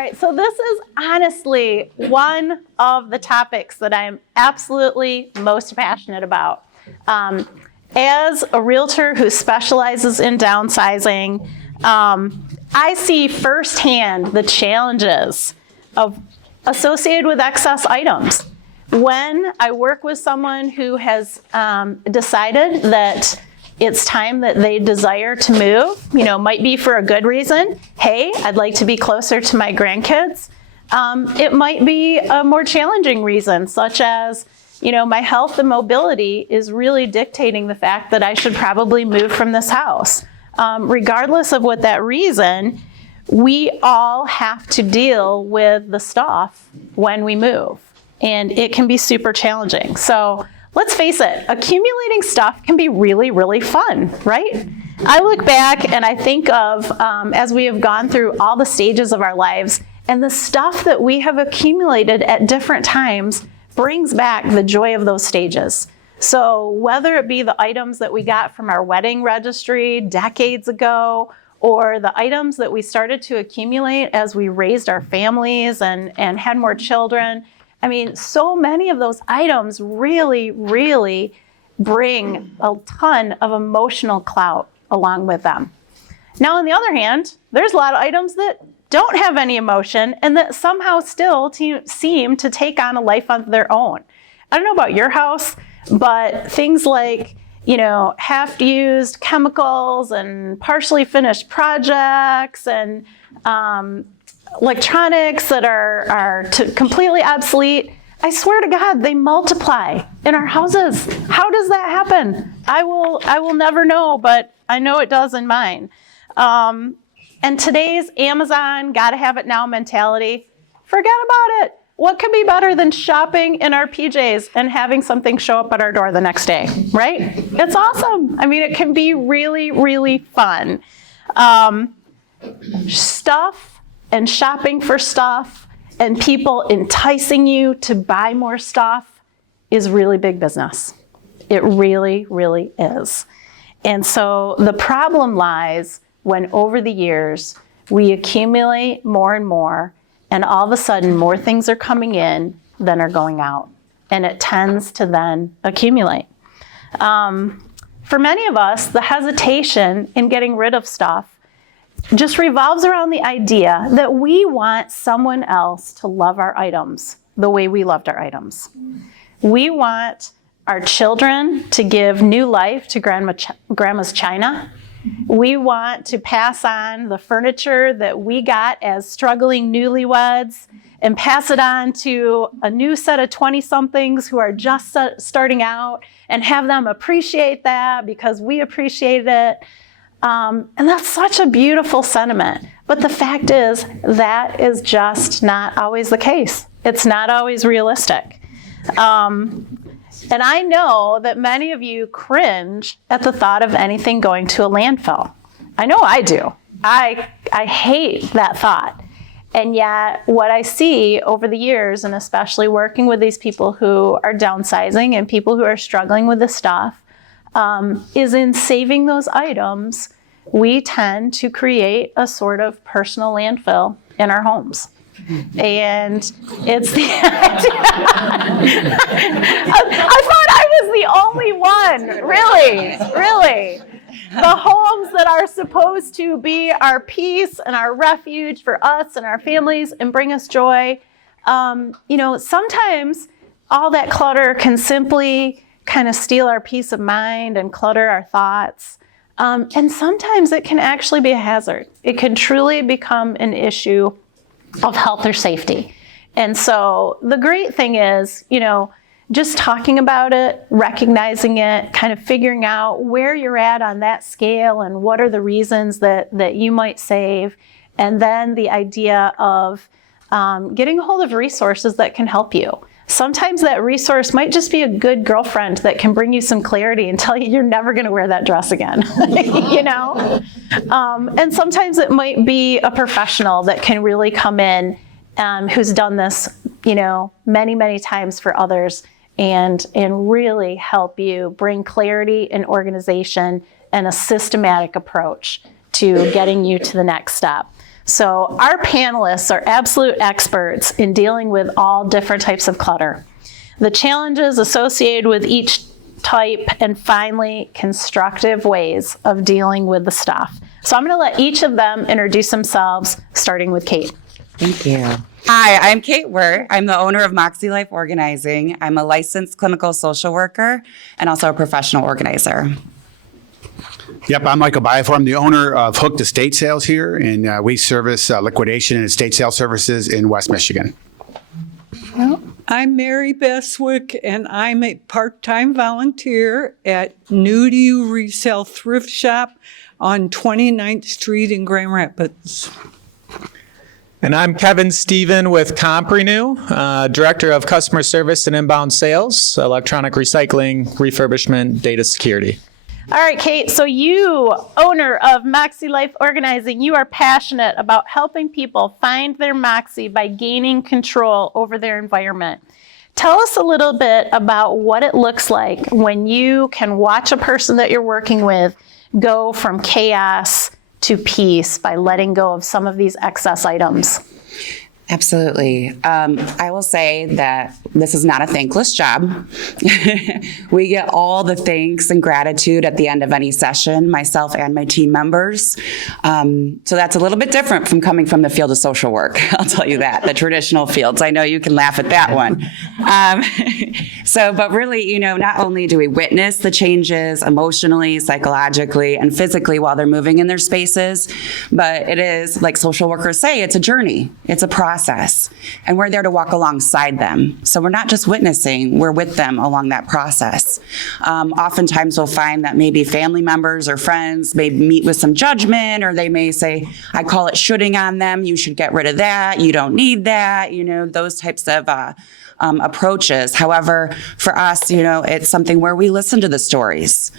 right, so this is honestly one of the topics that I'm absolutely most passionate about. As a realtor who specializes in downsizing, I see firsthand the challenges associated with excess items. When I work with someone who has decided that it's time that they desire to move, might be for a good reason. Hey, I'd like to be closer to my grandkids. It might be a more challenging reason, such as, my health and mobility is really dictating the fact that I should probably move from this house. Regardless of what that reason, we all have to deal with the stuff when we move, and it can be super challenging. So let's face it, accumulating stuff can be really, really fun, right? I look back and I think of, as we have gone through all the stages of our lives, and the stuff that we have accumulated at different times brings back the joy of those stages. So whether it be the items that we got from our wedding registry decades ago, or the items that we started to accumulate as we raised our families and had more children, I mean, so many of those items really, really bring a ton of emotional clout along with them. Now, on the other hand, there's a lot of items that don't have any emotion and that somehow still seem to take on a life of their own. I don't know about your house, but things like, half-used chemicals and partially finished projects and electronics that are completely obsolete, I swear to God, they multiply in our houses. How does that happen? I will never know, but I know it does in mine. And today's Amazon, gotta have it now mentality, forget about it. What could be better than shopping in our PJs and having something show up at our door the next day, right? It's awesome. I mean, it can be really, really fun. Stuff and shopping for stuff and people enticing you to buy more stuff is really big business. It really, really is. And so the problem lies when over the years we accumulate more and more, and all of a sudden more things are coming in than are going out. And it tends to then accumulate. For many of us, the hesitation in getting rid of stuff just revolves around the idea that we want someone else to love our items the way we loved our items. We want our children to give new life to grandma's china. We want to pass on the furniture that we got as struggling newlyweds and pass it on to a new set of 20-somethings who are just starting out and have them appreciate that because we appreciate it. And that's such a beautiful sentiment. But the fact is, that is just not always the case. It's not always realistic. And I know that many of you cringe at the thought of anything going to a landfill. I know I do. I hate that thought. And yet what I see over the years, and especially working with these people who are downsizing and people who are struggling with this stuff, is in saving those items, we tend to create a sort of personal landfill in our homes. And it's the idea. I thought I was the only one, really. The homes that are supposed to be our peace and our refuge for us and our families and bring us joy. Sometimes all that clutter can simply kind of steal our peace of mind and clutter our thoughts. And sometimes it can actually be a hazard. It can truly become an issue of health or safety. And so the great thing is, just talking about it, recognizing it, kind of figuring out where you're at on that scale and what are the reasons that you might save. And then the idea of getting a hold of resources that can help you. Sometimes that resource might just be a good girlfriend that can bring you some clarity and tell you you're never going to wear that dress again, And sometimes it might be a professional that can really come in who's done this, many, many times for others and really help you bring clarity and organization and a systematic approach to getting you to the next step. So our panelists are absolute experts in dealing with all different types of clutter, the challenges associated with each type, and finally, constructive ways of dealing with the stuff. So I'm going to let each of them introduce themselves, starting with Kate. Thank you. Hi, I'm Kate Wert. I'm the owner of Moxie Life Organizing. I'm a licensed clinical social worker and also a professional organizer. Yep, I'm Michael Biafore. I'm the owner of Hooked Estate Sales here, and we service liquidation and estate sale services in West Michigan. I'm Mary Beswick, and I'm a part-time volunteer at New to You Resale Thrift Shop on 29th Street in Grand Rapids. And I'm Kevin Stephen with COMPRENEW, Director of Customer Service and Inbound Sales, Electronic Recycling, Refurbishment, Data Security. All right, Kate, so you, owner of Moxie Life Organizing, you are passionate about helping people find their Moxie by gaining control over their environment. Tell us a little bit about what it looks like when you can watch a person that you're working with go from chaos to peace by letting go of some of these excess items. Absolutely. I will say that this is not a thankless job. We get all the thanks and gratitude at the end of any session, myself and my team members. So that's a little bit different from coming from the field of social work. I'll tell you that, the traditional fields. I know you can laugh at that one. But really, not only do we witness the changes emotionally, psychologically, and physically while they're moving in their spaces, but it is, like social workers say, it's a journey. It's a process. And we're there to walk alongside them. So we're not just witnessing, we're with them along that process. Oftentimes we'll find that maybe family members or friends may meet with some judgment, or they may say, I call it shooting on them. You should get rid of that. You don't need that. Those types of approaches. However, for us, it's something where we listen to the stories.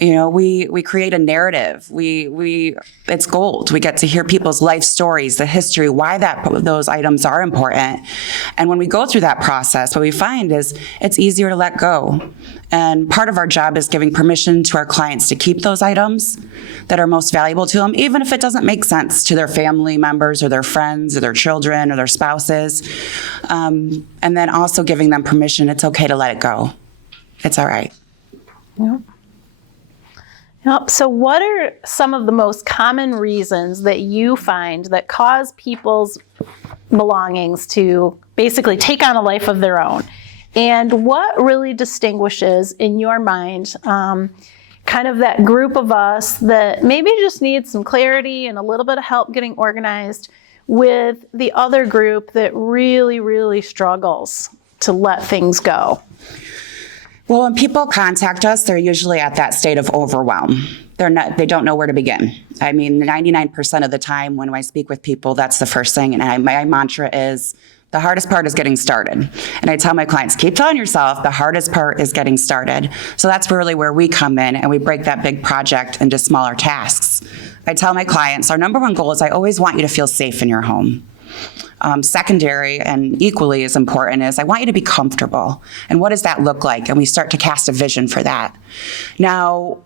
We create a narrative. It's gold. We get to hear people's life stories, the history, why those items are important. And when we go through that process, what we find is it's easier to let go. And part of our job is giving permission to our clients to keep those items that are most valuable to them, even if it doesn't make sense to their family members or their friends or their children or their spouses. And then also giving them permission, it's okay to let it go. It's all right. Yeah. So what are some of the most common reasons that you find that cause people's belongings to basically take on a life of their own? And what really distinguishes, in your mind, kind of that group of us that maybe just needs some clarity and a little bit of help getting organized with the other group that really, really struggles to let things go? Well, when people contact us, they're usually at that state of overwhelm. They don't know where to begin. I mean, 99% of the time when I speak with people, that's the first thing. And my mantra is, the hardest part is getting started. And I tell my clients, keep telling yourself the hardest part is getting started. So that's really where we come in, and we break that big project into smaller tasks. I tell my clients, our number one goal is I always want you to feel safe in your home. Secondary and equally as important is I want you to be comfortable. And what does that look like? And we start to cast a vision for that. Now,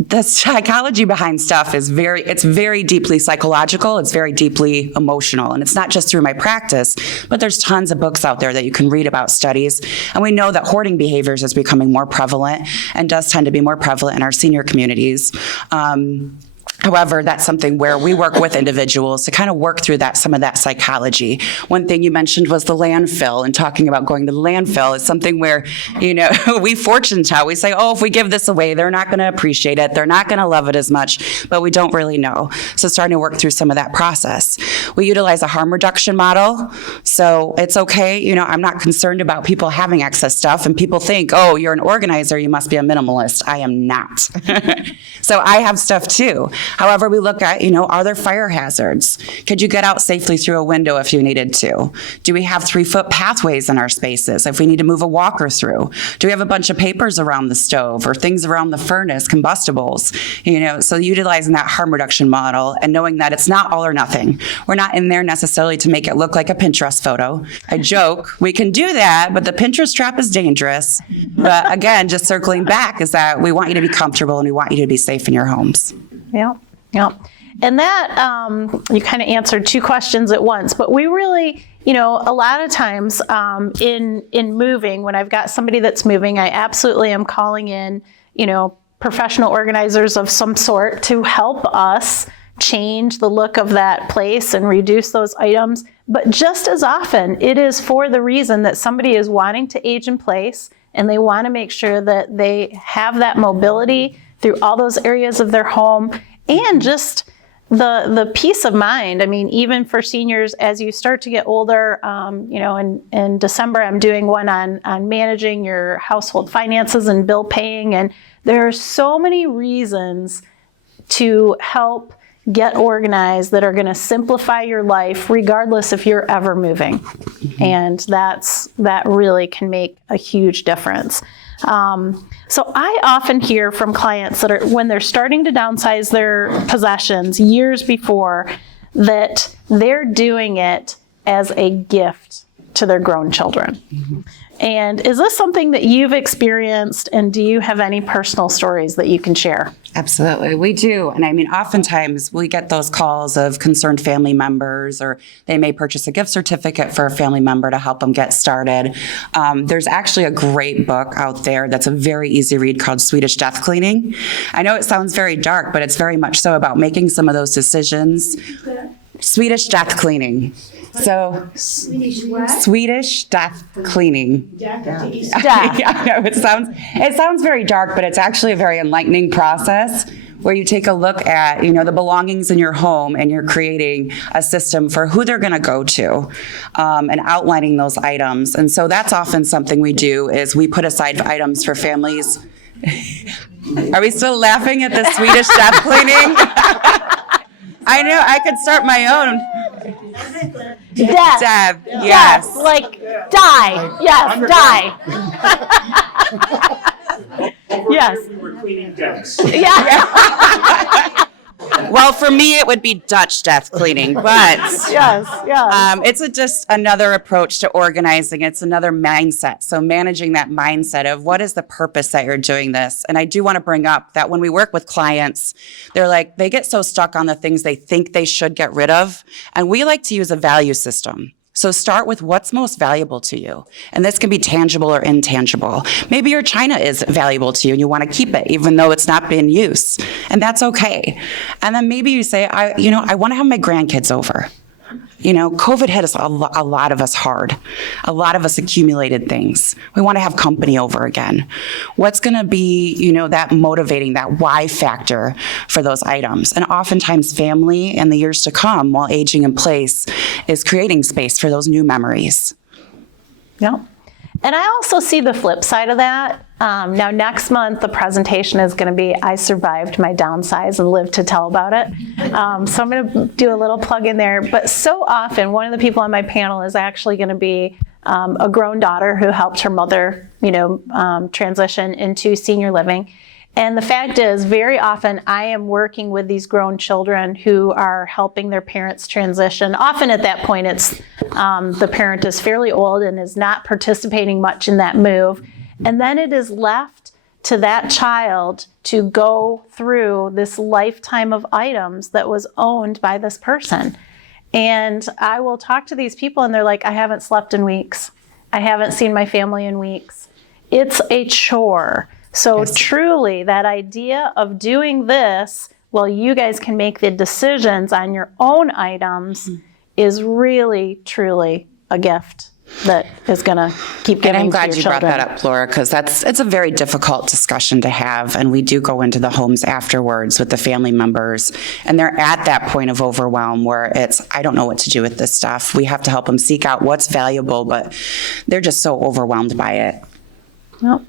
the psychology behind stuff is very deeply psychological. It's very deeply emotional. And it's not just through my practice, but there's tons of books out there that you can read about studies. And we know that hoarding behaviors is becoming more prevalent and does tend to be more prevalent in our senior communities. However, that's something where we work with individuals to kind of work through some of that psychology. One thing you mentioned was the landfill, and talking about going to the landfill is something where, we fortune tell. We say, if we give this away, they're not going to appreciate it. They're not going to love it as much, but we don't really know. So starting to work through some of that process. We utilize a harm reduction model. So it's okay. I'm not concerned about people having excess stuff, and people think, you're an organizer, you must be a minimalist. I am not. So I have stuff too. However, we look at, are there fire hazards? Could you get out safely through a window if you needed to? Do we have 3-foot pathways in our spaces if we need to move a walker through? Do we have a bunch of papers around the stove or things around the furnace, combustibles? So utilizing that harm reduction model and knowing that it's not all or nothing. We're not in there necessarily to make it look like a Pinterest photo. I joke, we can do that, but the Pinterest trap is dangerous. But again, just circling back is that we want you to be comfortable and we want you to be safe in your homes. Yeah. And that, you kind of answered two questions at once, but we really, a lot of times in moving, when I've got somebody that's moving, I absolutely am calling in, professional organizers of some sort to help us change the look of that place and reduce those items. But just as often, it is for the reason that somebody is wanting to age in place and they want to make sure that they have that mobility through all those areas of their home, and just the peace of mind. I mean, even for seniors, as you start to get older, in December, I'm doing one on managing your household finances and bill paying. And there are so many reasons to help get organized that are going to simplify your life, regardless if you're ever moving. And that really can make a huge difference. So I often hear from clients that when they're starting to downsize their possessions years before, that they're doing it as a gift to their grown children. And is this something that you've experienced, and do you have any personal stories that you can share? Absolutely, we do. And I mean, oftentimes we get those calls of concerned family members, or they may purchase a gift certificate for a family member to help them get started. There's actually a great book out there that's a very easy read called Swedish Death Cleaning. I know it sounds very dark, but it's very much so about making some of those decisions. Swedish Death Cleaning. So Swedish death cleaning. Death. Yeah, it sounds very dark, but it's actually a very enlightening process where you take a look at, the belongings in your home, and you're creating a system for who they're going to go to, and outlining those items. And so that's often something we do, is we put aside items for families. Are we still laughing at the Swedish death cleaning? I know, I could start my own. Death. Deb, yes. Death, like die. Yes, die. Yes. We were cleaning decks. Yeah. Well, for me, it would be Dutch death cleaning, but Yes. it's just another approach to organizing. It's another mindset. So managing that mindset of what is the purpose that you're doing this? And I do want to bring up that when we work with clients, they get so stuck on the things they think they should get rid of. And we like to use a value system. So start with what's most valuable to you. And this can be tangible or intangible. Maybe your china is valuable to you and you want to keep it even though it's not in use. And that's okay. And then maybe you say, I want to have my grandkids over. COVID hit us a lot of us hard. A lot of us accumulated things. We want to have company over again. What's going to be, that motivating, that why factor for those items? And oftentimes family in the years to come, while aging in place, is creating space for those new memories. Yeah. And I also see the flip side of that. Now, next month, the presentation is going to be I survived my downsize and lived to tell about it. So I'm going to do a little plug in there. But so often, one of the people on my panel is actually going to be a grown daughter who helped her mother, transition into senior living. And the fact is, very often I am working with these grown children who are helping their parents transition. Often at that point, it's the parent is fairly old and is not participating much in that move. And then it is left to that child to go through this lifetime of items that was owned by this person. And I will talk to these people and they're like, I haven't slept in weeks. I haven't seen my family in weeks. It's a chore. So yes. Truly, that idea of doing this while you guys can make the decisions on your own items is really, truly a gift that is going to keep giving. And I'm glad to you your brought children. that up, Laura, because it's a very difficult discussion to have. And we do go into the homes afterwards with the family members. And they're at that point of overwhelm where I don't know what to do with this stuff. We have to help them seek out what's valuable, but they're just so overwhelmed by it. Yep.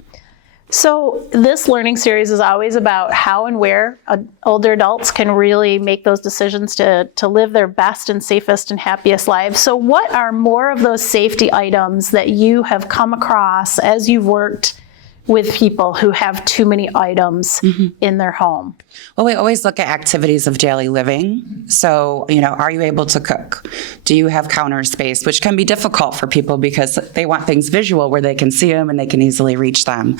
So this learning series is always about how and where older adults can really make those decisions to live their best and safest and happiest lives. So what are more of those safety items that you have come across as you've worked with people who have too many items in their home? Well, we always look at activities of daily living. So, are you able to cook? Do you have counter space, which can be difficult for people because they want things visual where they can see them and they can easily reach them.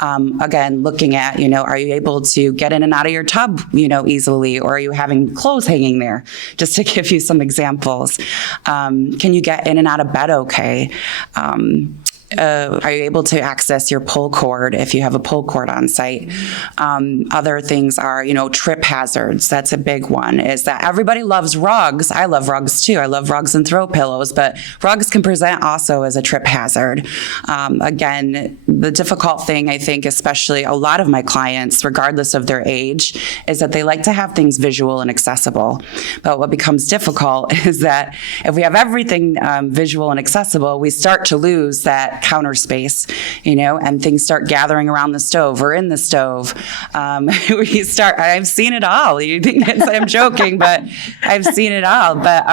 Again, looking at, are you able to get in and out of your tub, easily, or are you having clothes hanging there? Just to give you some examples. Can you get in and out of bed okay? Are you able to access your pull cord if you have a pull cord on site? Other things are, trip hazards. That's a big one, is that everybody loves rugs. I love rugs too. I love rugs and throw pillows, but rugs can present also as a trip hazard. Again, the difficult thing, I think, especially a lot of my clients, regardless of their age, is that they like to have things visual and accessible. But what becomes difficult is that if we have everything visual and accessible, we start to lose that counter space, and things start gathering around the stove or in the stove. I've seen it all. You think I'm joking, but I've seen it all. But,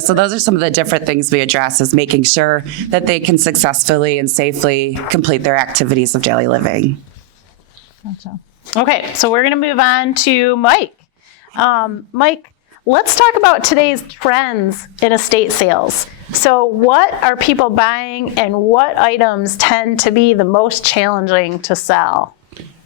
so those are some of the different things we address, is making sure that they can successfully and safely complete their activities of daily living. Gotcha. Okay, so we're going to move on to Mike. Mike, let's talk about today's trends in estate sales. So what are people buying and what items tend to be the most challenging to sell?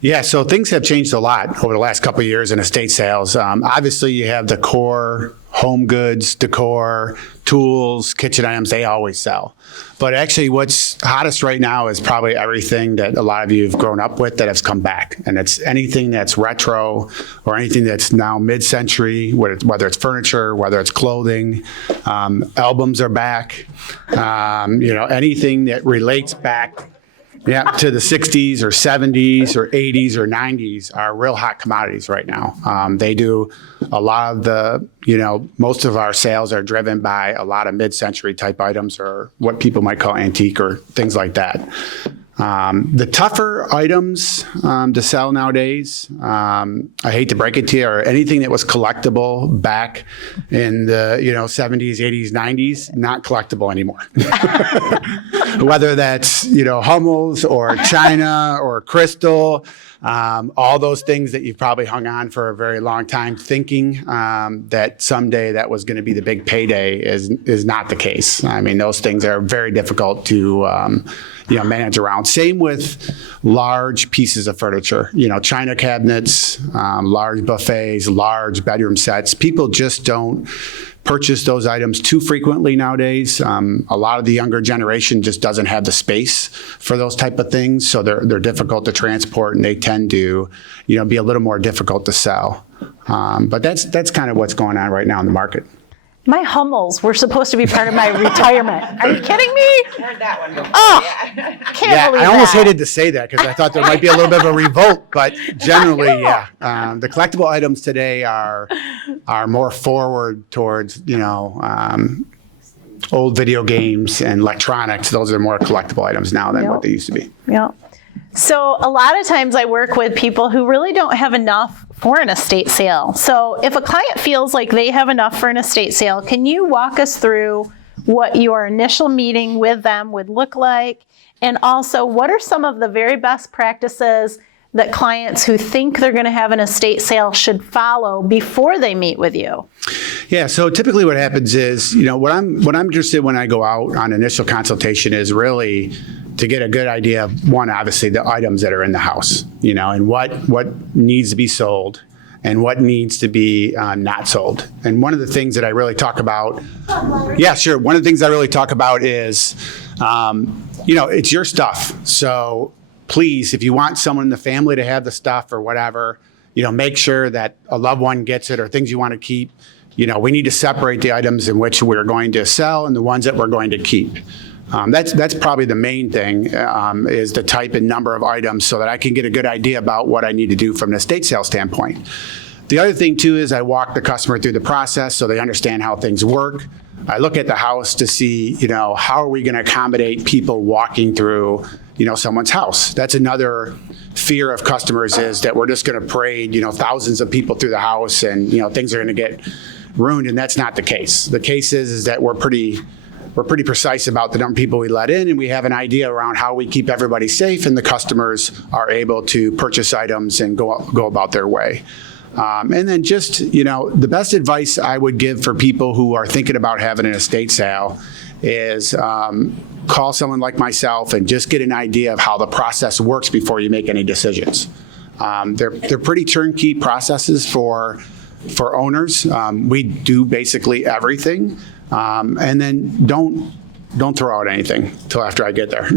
Yeah, so things have changed a lot over the last couple of years in estate sales. Obviously, you have the core home goods, decor, tools, kitchen items, they always sell. But actually what's hottest right now is probably everything that a lot of you have grown up with that has come back. And it's anything that's retro or anything that's now mid-century, whether it's furniture, whether it's clothing, albums are back, anything that relates back to the 60s or 70s or 80s or 90s are real hot commodities right now. They do a lot of the, most of our sales are driven by a lot of mid-century type items or what people might call antique or things like that. The tougher items to sell nowadays, I hate to break it to you, are anything that was collectible back in the 70s, 80s, 90s, not collectible anymore. Whether that's Hummels or China or crystal, all those things that you've probably hung on for a very long time, thinking that someday that was going to be the big payday is not the case. I mean, those things are very difficult to manage around. Same with large pieces of furniture, china cabinets, large buffets, large bedroom sets. People just don't purchase those items too frequently nowadays. A lot of the younger generation just doesn't have the space for those type of things, so they're difficult to transport and they tend to, be a little more difficult to sell. But that's kind of what's going on right now in the market. My Hummels were supposed to be part of my retirement. Are you kidding me? Heard that one before. Oh, can't believe I almost that. hated to say that because I thought there might be a little bit of a revolt, but generally, yeah. The collectible items today are more forward towards, old video games and electronics. Those are more collectible items now than what they used to be. Yeah. So a lot of times I work with people who really don't have enough for an estate sale. So if a client feels like they have enough for an estate sale, can you walk us through what your initial meeting with them would look like? And also, what are some of the very best practices that clients who think they're going to have an estate sale should follow before they meet with you? Yeah, so typically what happens is, what I'm interested in when I go out on initial consultation is really to get a good idea of, one, obviously the items that are in the house, and what needs to be sold and what needs to be not sold. And one of the things that I really talk about, yeah, sure. One of the things I really talk about is, it's your stuff. So please, if you want someone in the family to have the stuff or whatever, make sure that a loved one gets it or things you want to keep. We need to separate the items in which we're going to sell and the ones that we're going to keep. That's probably the main thing, is the type and number of items so that I can get a good idea about what I need to do from an estate sale standpoint. The other thing too is I walk the customer through the process so they understand how things work. I look at the house to see, how are we going to accommodate people walking through, someone's house. That's another fear of customers, is that we're just going to parade, thousands of people through the house and, things are going to get ruined. And that's not the case. The case is that we're pretty we're pretty precise about the number of people we let in, and we have an idea around how we keep everybody safe and the customers are able to purchase items and go about their way. And then just, the best advice I would give for people who are thinking about having an estate sale is call someone like myself and just get an idea of how the process works before you make any decisions. They're pretty turnkey processes for owners. We do basically everything, and then don't throw out anything till after I get there.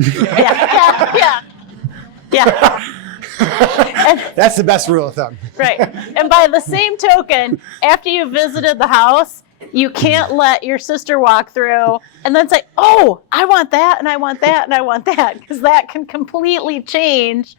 Yeah. That's the best rule of thumb. Right. And by the same token, after you visited the house, you can't let your sister walk through and then say, oh, I want that, and I want that, and I want that, because that can completely change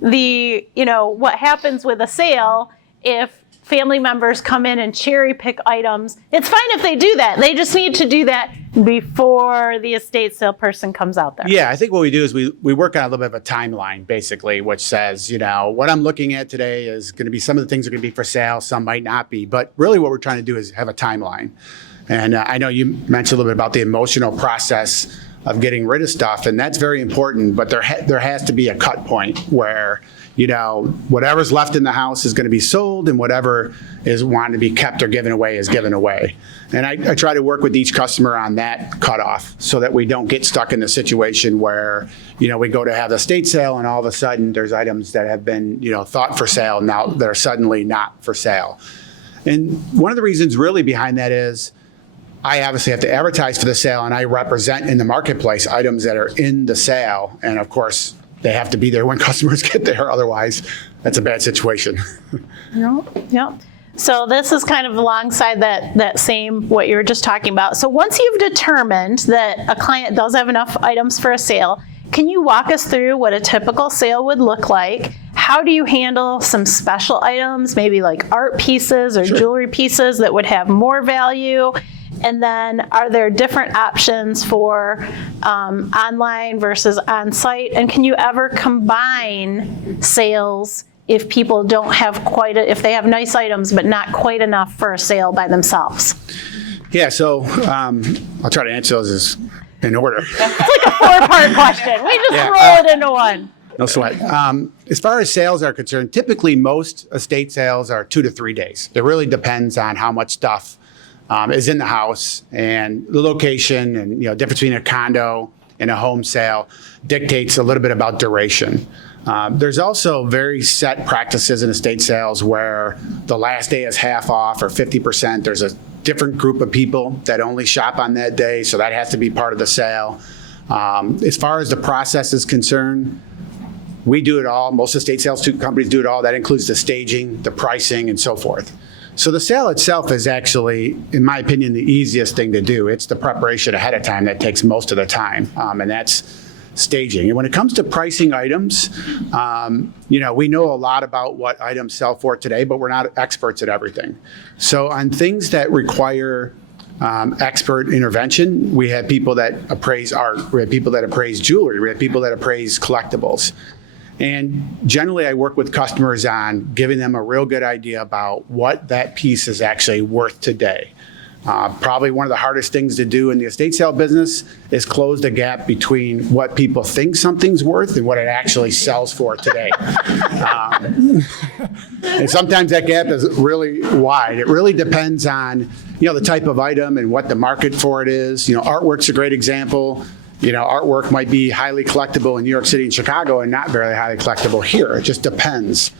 what happens with a sale if family members come in and cherry pick items. It's fine if they do that. They just need to do that before the estate sale person comes out there. Yeah, I think what we do is we work on a little bit of a timeline, basically, which says, what I'm looking at today is going to be some of the things are going to be for sale, some might not be. But really what we're trying to do is have a timeline. And I know you mentioned a little bit about the emotional process of getting rid of stuff, and that's very important. But there has to be a cut point where whatever's left in the house is going to be sold, and whatever is wanting to be kept or given away is given away. And I try to work with each customer on that cutoff so that we don't get stuck in the situation where, we go to have the estate sale and all of a sudden there's items that have been, thought for sale now that are suddenly not for sale. And one of the reasons really behind that is I obviously have to advertise for the sale, and I represent in the marketplace items that are in the sale. And of course, they have to be there when customers get there. Otherwise, that's a bad situation. Yep. So this is kind of alongside that same what you were just talking about. So once you've determined that a client does have enough items for a sale, can you walk us through what a typical sale would look like? How do you handle some special items, maybe like art pieces or jewelry pieces that would have more value? And then are there different options for online versus on-site? And can you ever combine sales if people don't have if they have nice items but not quite enough for a sale by themselves? Yeah, so I'll try to answer those in order. It's like a four-part question. We just roll it into one. No sweat. As far as sales are concerned, typically most estate sales are 2 to 3 days. It really depends on how much stuff is in the house, and the location, and difference between a condo and a home sale dictates a little bit about duration. There's also very set practices in estate sales where the last day is half off or 50%. There's a different group of people that only shop on that day, so that has to be part of the sale. As far as the process is concerned, we do it all. Most estate sales companies do it all. That includes the staging, the pricing, and so forth. So the sale itself is actually, in my opinion, the easiest thing to do. It's the preparation ahead of time that takes most of the time, and that's staging. And when it comes to pricing items, we know a lot about what items sell for today, but we're not experts at everything. So on things that require expert intervention, we have people that appraise art, we have people that appraise jewelry, we have people that appraise collectibles. And generally, I work with customers on giving them a real good idea about what that piece is actually worth today. Probably one of the hardest things to do in the estate sale business is close the gap between what people think something's worth and what it actually sells for today. And sometimes that gap is really wide. It really depends on, the type of item and what the market for it is. Artwork's a great example. Artwork might be highly collectible in New York City and Chicago and not very highly collectible here. It just depends.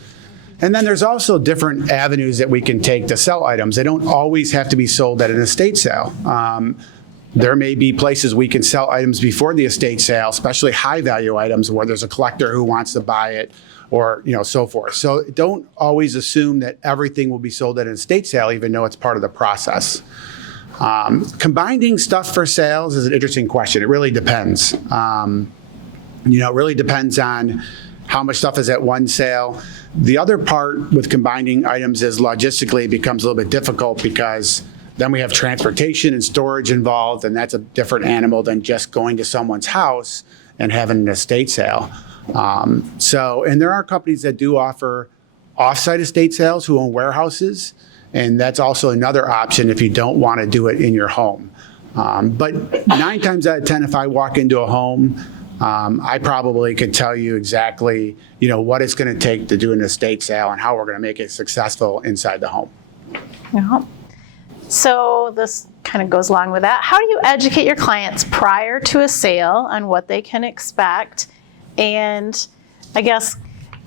And then there's also different avenues that we can take to sell items. They don't always have to be sold at an estate sale. There may be places we can sell items before the estate sale, especially high value items where there's a collector who wants to buy it, or so forth. So don't always assume that everything will be sold at an estate sale, even though it's part of the process. Combining stuff for sales is an interesting question. It really depends. It really depends on how much stuff is at one sale. The other part with combining items is logistically it becomes a little bit difficult because then we have transportation and storage involved, and that's a different animal than just going to someone's house and having an estate sale. And there are companies that do offer off-site estate sales who own warehouses. And that's also another option if you don't want to do it in your home. But 9 times out of 10, if I walk into a home, I probably could tell you exactly, what it's going to take to do an estate sale and how we're going to make it successful inside the home. Yeah. So this kind of goes along with that. How do you educate your clients prior to a sale on what they can expect? And I guess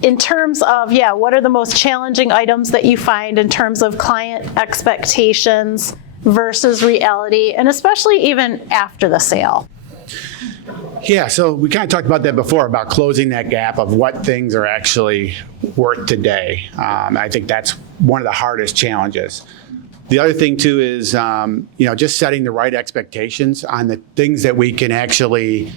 in terms of, what are the most challenging items that you find in terms of client expectations versus reality, and especially even after the sale? Yeah, so we kind of talked about that before, about closing that gap of what things are actually worth today. I think that's one of the hardest challenges. The other thing too is, just setting the right expectations on the things that we can actually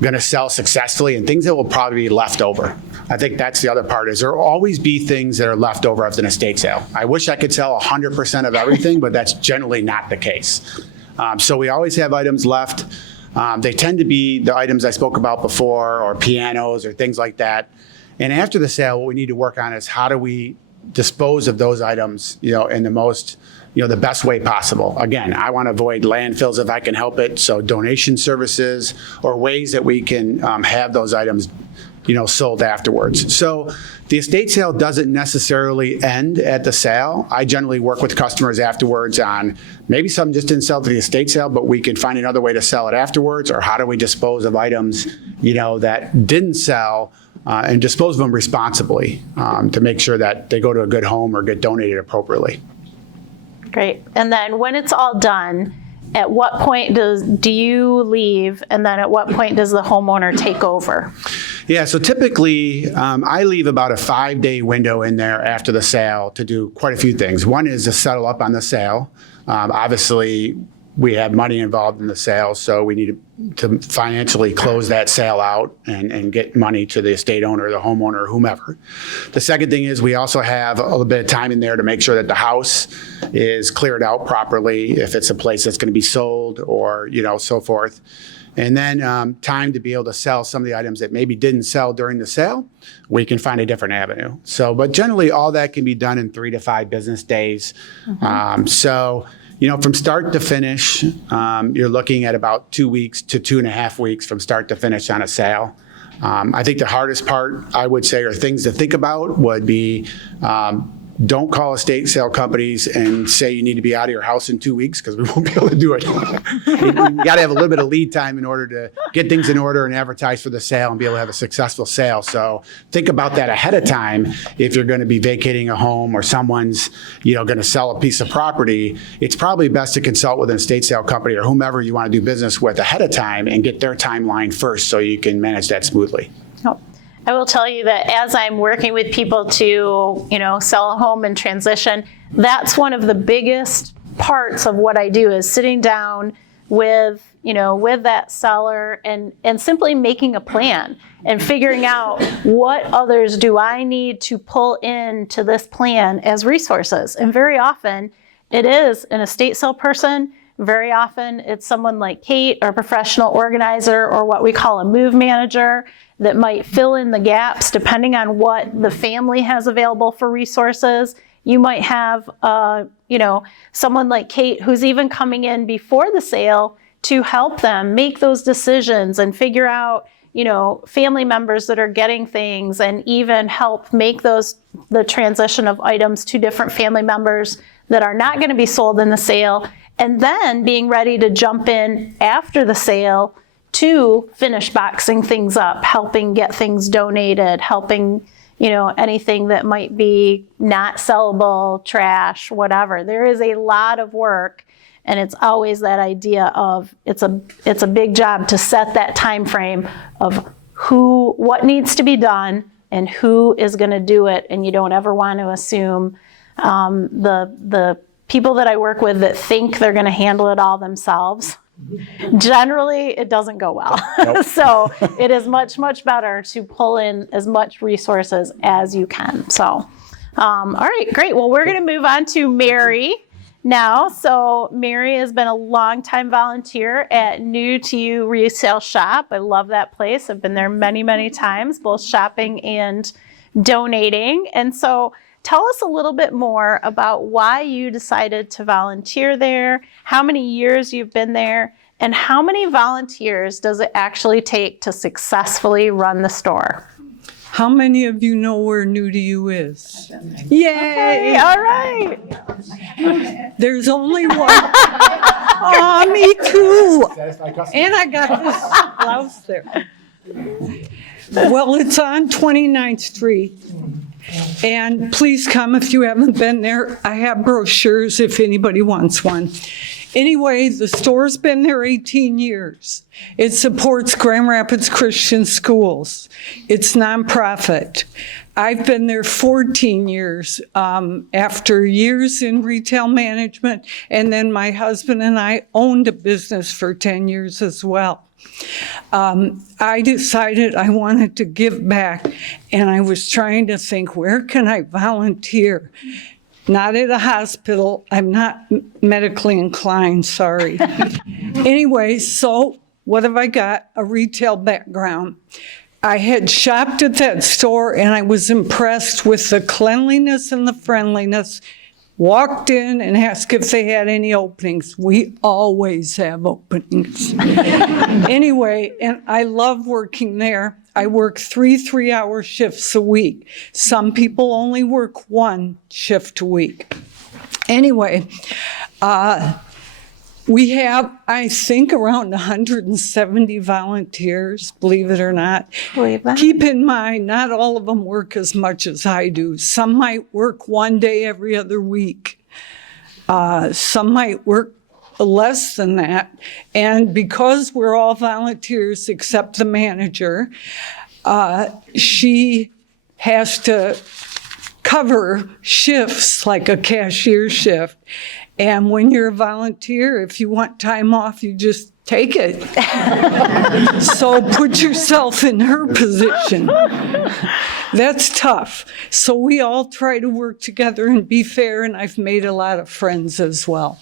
going to sell successfully and things that will probably be left over. I think that's the other part, is there will always be things that are left over after an estate sale. I wish I could sell 100% of everything, but that's generally not the case. So we always have items left. They tend to be the items I spoke about before, or pianos or things like that. And after the sale, what we need to work on is how do we dispose of those items, in the most, the best way possible. Again, I want to avoid landfills if I can help it. So donation services or ways that we can have those items, sold afterwards. So the estate sale doesn't necessarily end at the sale. I generally work with customers afterwards on maybe something just didn't sell to the estate sale, but we can find another way to sell it afterwards, or how do we dispose of items, that didn't sell, and dispose of them responsibly, to make sure that they go to a good home or get donated appropriately. Great. And then when it's all done, at what point do you leave, and then at what point does the homeowner take over? Yeah, so typically I leave about a 5-day window in there after the sale to do quite a few things. One is to settle up on the sale. Obviously, we have money involved in the sale, so we need to financially close that sale out and get money to the estate owner, the homeowner, or whomever. The second thing is we also have a little bit of time in there to make sure that the house is cleared out properly, if it's a place that's going to be sold, or so forth. And then time to be able to sell some of the items that maybe didn't sell during the sale. We can find a different avenue. So, but generally all that can be done in 3 to 5 business days. From start to finish, you're looking at about 2 weeks to 2.5 weeks from start to finish on a sale. I think the hardest part, I would say, or things to think about would be, don't call estate sale companies and say you need to be out of your house in 2 weeks, because we won't be able to do it. You got to have a little bit of lead time in order to get things in order and advertise for the sale and be able to have a successful sale. So think about that ahead of time. If you're going to be vacating a home, or someone's going to sell a piece of property, it's probably best to consult with an estate sale company or whomever you want to do business with ahead of time and get their timeline first, so you can manage that smoothly. Oh. I will tell you that as I'm working with people to, sell a home and transition, that's one of the biggest parts of what I do, is sitting down with that seller and simply making a plan and figuring out what others do I need to pull into this plan as resources. And very often it is an estate sale person. Very often it's someone like Kate, or a professional organizer, or what we call a move manager, that might fill in the gaps depending on what the family has available for resources. You might have, someone like Kate who's even coming in before the sale to help them make those decisions and figure out, family members that are getting things, and even help make the transition of items to different family members that are not going to be sold in the sale. And then being ready to jump in after the sale to finish boxing things up, helping get things donated, helping, anything that might be not sellable, trash, whatever. There is a lot of work, and it's always that idea of it's a big job to set that time frame of what needs to be done and who is going to do it. And you don't ever want to assume the people that I work with that think they're going to handle it all themselves. Generally, it doesn't go well. Nope. So it is much, much better to pull in as much resources as you can. So, all right, great. Well, we're going to move on to Mary now. So Mary has been a longtime volunteer at New to You Resale Shop. I love that place. I've been there many, many times, both shopping and donating. And so tell us a little bit more about why you decided to volunteer there, how many years you've been there, and how many volunteers does it actually take to successfully run the store? How many of you know where New to You is? Yay! Hey, all right. There's only one. Oh, me too. And I got this blouse there. Well, it's on 29th Street. And please come if you haven't been there. I have brochures if anybody wants one. Anyway, the store's been there 18 years. It supports Grand Rapids Christian Schools. It's nonprofit. I've been there 14 years after years in retail management, and then my husband and I owned a business for 10 years as well. I decided I wanted to give back, and I was trying to think, where can I volunteer? Not at a hospital. I'm not medically inclined, sorry. Anyway, so what have I got? A retail background. I had shopped at that store and I was impressed with the cleanliness and the friendliness. Walked in and asked if they had any openings. We always have openings. Anyway, and I love working there. I work 3 3-hour shifts a week. Some people only work 1 shift a week. Anyway, we have, I think, around 170 volunteers, believe it or not. Believe that. Keep in mind, not all of them work as much as I do. Some might work 1 day every other week. Some might work less than that. And because we're all volunteers except the manager, she has to cover shifts like a cashier shift. And when you're a volunteer, if you want time off, you just take it. So put yourself in her position. That's tough. So we all try to work together and be fair, and I've made a lot of friends as well.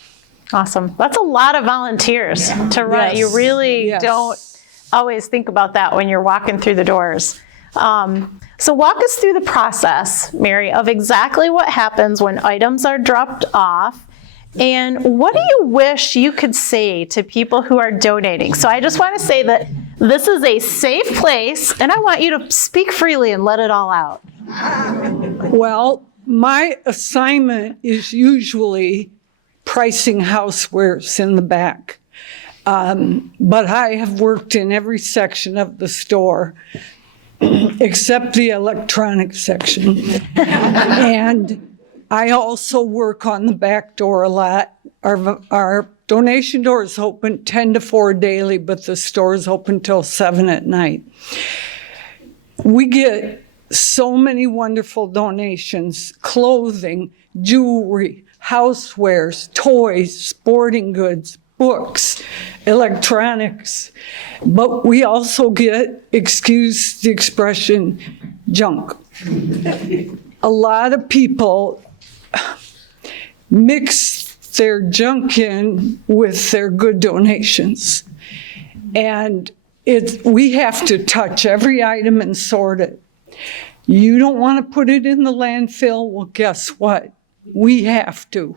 Awesome. That's a lot of volunteers to run. Yes. You really Yes. don't always think about that when you're walking through the doors. So walk us through the process, Mary, of exactly what happens when items are dropped off. And what do you wish you could say to people who are donating? So I just want to say that this is a safe place, and I want you to speak freely and let it all out. Well, my assignment is usually pricing housewares in the back. But I have worked in every section of the store except the electronic section. And I also work on the back door a lot. Our donation door is open 10 to 4 daily, but the store is open till 7 at night. We get so many wonderful donations: clothing, jewelry, housewares, toys, sporting goods, books, electronics. But we also get, excuse the expression, junk. A lot of people mix their junk in with their good donations. And we have to touch every item and sort it. You don't want to put it in the landfill? Well, guess what? We have to.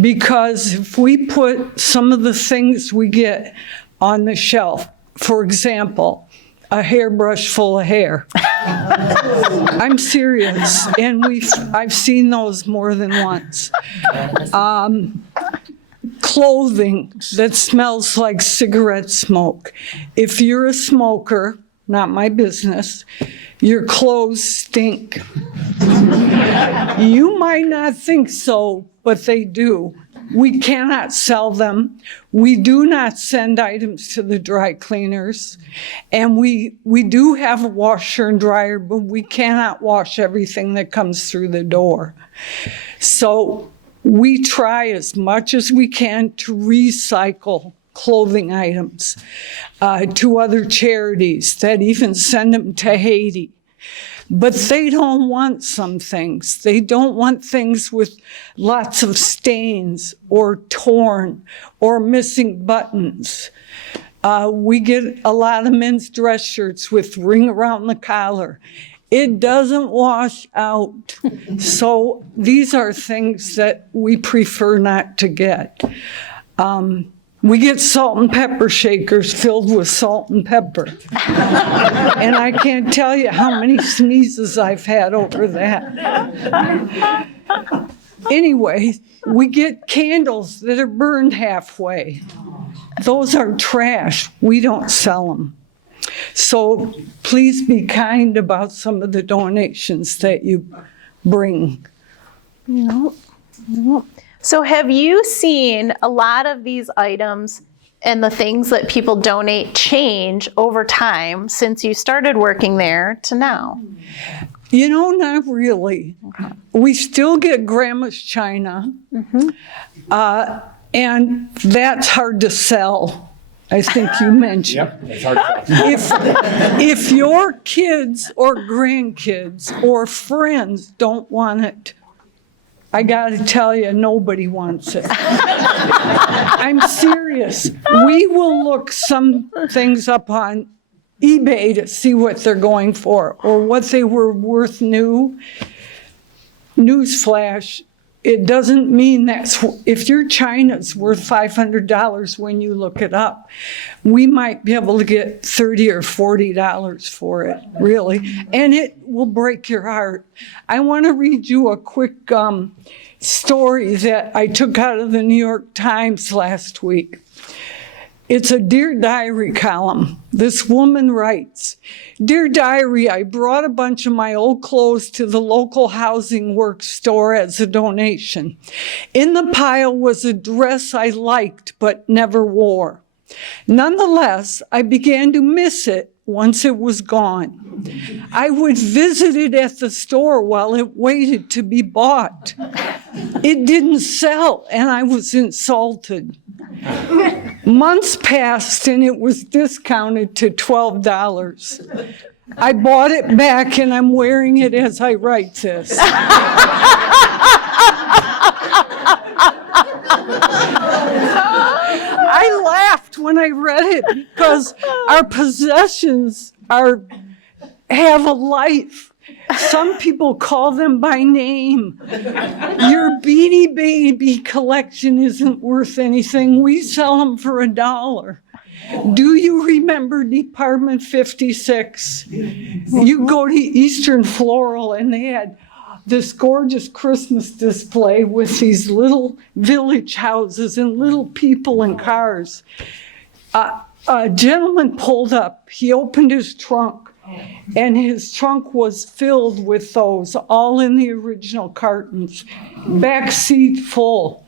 Because if we put some of the things we get on the shelf, for example, a hairbrush full of hair. I'm serious, and I've seen those more than once. Clothing that smells like cigarette smoke. If you're a smoker, not my business, your clothes stink. You might not think so, but they do. We cannot sell them. We do not send items to the dry cleaners. And we do have a washer and dryer, but we cannot wash everything that comes through the door. So we try as much as we can to recycle clothing items to other charities that even send them to Haiti. But they don't want some things. They don't want things with lots of stains or torn or missing buttons. We get a lot of men's dress shirts with ring around the collar. It doesn't wash out. So these are things that we prefer not to get. We get salt and pepper shakers filled with salt and pepper. And I can't tell you how many sneezes I've had over that. Anyway, we get candles that are burned halfway. Those are trash. We don't sell them. So please be kind about some of the donations that you bring. No. So have you seen a lot of these items and the things that people donate change over time since you started working there to now? You know, not really. We still get grandma's china, and that's hard to sell. I think you mentioned. Yep, it's hard to sell. If your kids or grandkids or friends don't want it, I got to tell you, nobody wants it. I'm serious. We will look some things up on eBay to see what they're going for or what they were worth new. Newsflash, it doesn't mean that's, if your china's worth $500 when you look it up, we might be able to get $30 or $40 for it, really, and it will break your heart. I want to read you a quick story that I took out of the New York Times last week. It's a Dear Diary column. This woman writes, "Dear Diary, I brought a bunch of my old clothes to the local housing works store as a donation. In the pile was a dress I liked but never wore. Nonetheless, I began to miss it once it was gone. I would visit it at the store while it waited to be bought. It didn't sell, and I was insulted. Months passed, and it was discounted to $12. I bought it back, and I'm wearing it as I write this." I laughed when I read it because our possessions have a life. Some people call them by name. Your Beanie Baby collection isn't worth anything. We sell them for $1. Do you remember Department 56? You go to Eastern Floral and they had this gorgeous Christmas display with these little village houses and little people and cars. A gentleman pulled up. He opened his trunk. And his trunk was filled with those, all in the original cartons, back seat full.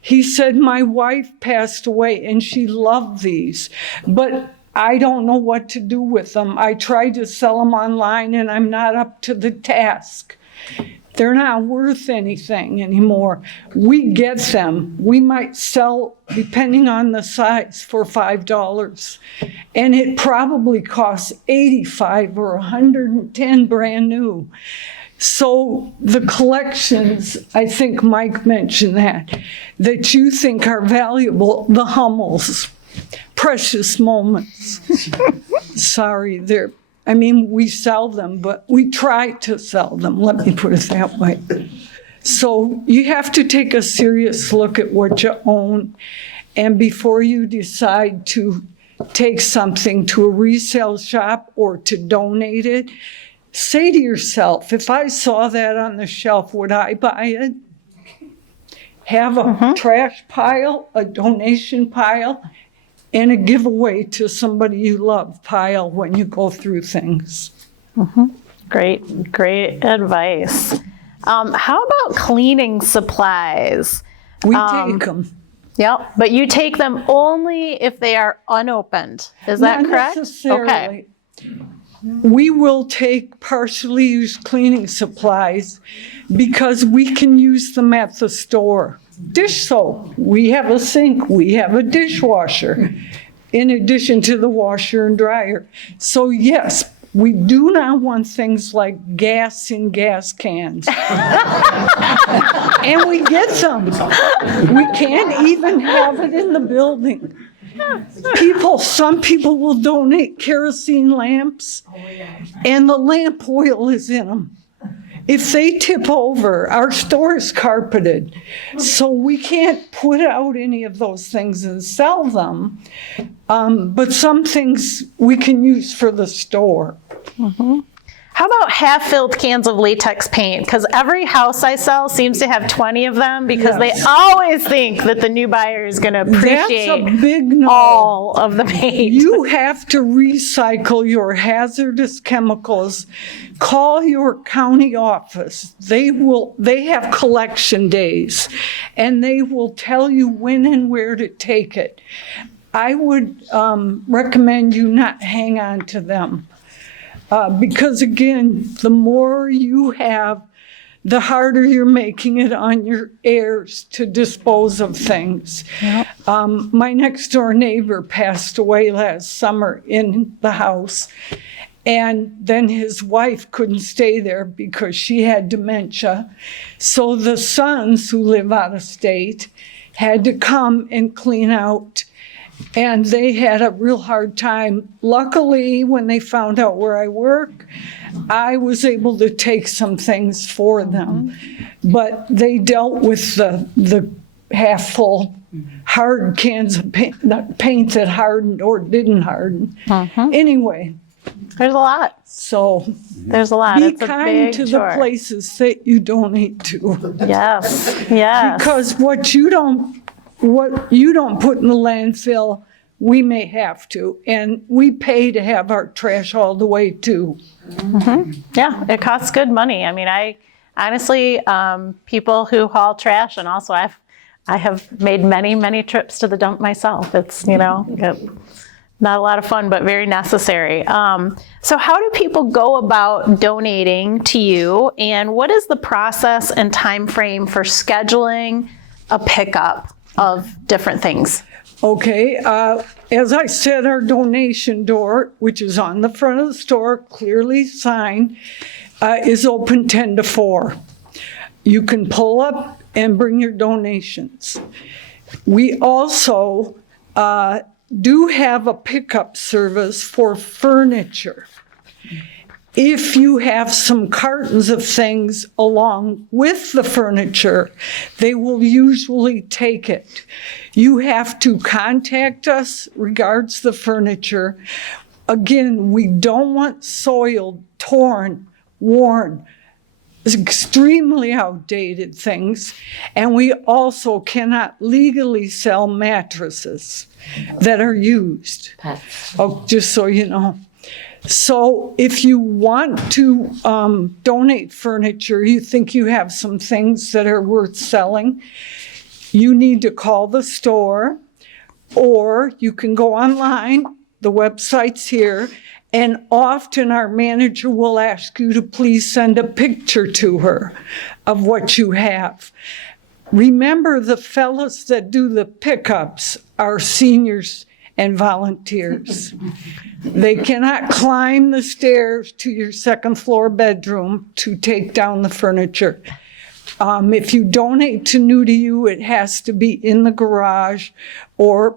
He said, "My wife passed away and she loved these, but I don't know what to do with them. I tried to sell them online and I'm not up to the task. They're not worth anything anymore. We get them. We might sell, depending on the size, for $5. And it probably costs $85 or $110 brand new." So the collections, I think Mike mentioned that you think are valuable, the Hummels, precious moments. Sorry, we sell them, but we try to sell them. Let me put it that way. So you have to take a serious look at what you own. And before you decide to take something to a resale shop or to donate it, say to yourself, if I saw that on the shelf, would I buy it? Have a trash pile, a donation pile, and a giveaway to somebody you love pile when you go through things. Great advice. How about cleaning supplies? We take them. Yep, but you take them only if they are unopened. Is that Not correct? necessarily. Okay. We will take partially used cleaning supplies because we can use them at the store. Dish soap, we have a sink, we have a dishwasher, in addition to the washer and dryer. So yes, we do not want things like gas in gas cans. And we get them. We can't even have it in the building. Some people will donate kerosene lamps, and the lamp oil is in them. If they tip over, our store is carpeted, so we can't put out any of those things and sell them. But some things we can use for the store. How about half-filled cans of latex paint? Because every house I sell seems to have 20 of them because they always think that the new buyer is going to appreciate That's a big no. all of the paint. You have to recycle your hazardous chemicals. Call your county office. They have collection days, and they will tell you when and where to take it. I would recommend you not hang on to them. Because again, the more you have, the harder you're making it on your heirs to dispose of things. Yep. My next door neighbor passed away last summer in the house, and then his wife couldn't stay there because she had dementia. So the sons, who live out of state, had to come and clean out. And they had a real hard time. Luckily, when they found out where I work, I was able to take some things for them. But they dealt with the half-full hard cans of paint that hardened or didn't harden. Anyway. There's a lot. So there's a lot. Be it's kind to chore. the places that you donate to. Yes, yes. Because what you don't put in the landfill, we may have to, and we pay to have our trash hauled away too. Yeah, it costs good money. I mean, I honestly, people who haul trash, and also I have made many trips to the dump myself. It's, not a lot of fun, but very necessary. So how do people go about donating to you, and what is the process and time frame for scheduling a pickup of different things? Okay, as I said, our donation door, which is on the front of the store, clearly signed, is open 10 to 4. You can pull up and bring your donations. We also do have a pickup service for furniture. If you have some cartons of things along with the furniture, they will usually take it. You have to contact us regards the furniture. Again, we don't want soiled, torn, worn, extremely outdated things. And we also cannot legally sell mattresses that are used. Oh, just so you know. So if you want to donate furniture, you think you have some things that are worth selling, you need to call the store, or you can go online. The website's here, and often our manager will ask you to please send a picture to her of what you have. Remember, the fellows that do the pickups are seniors and volunteers. They cannot climb the stairs to your second floor bedroom to take down the furniture. If you donate to New to You, it has to be in the garage or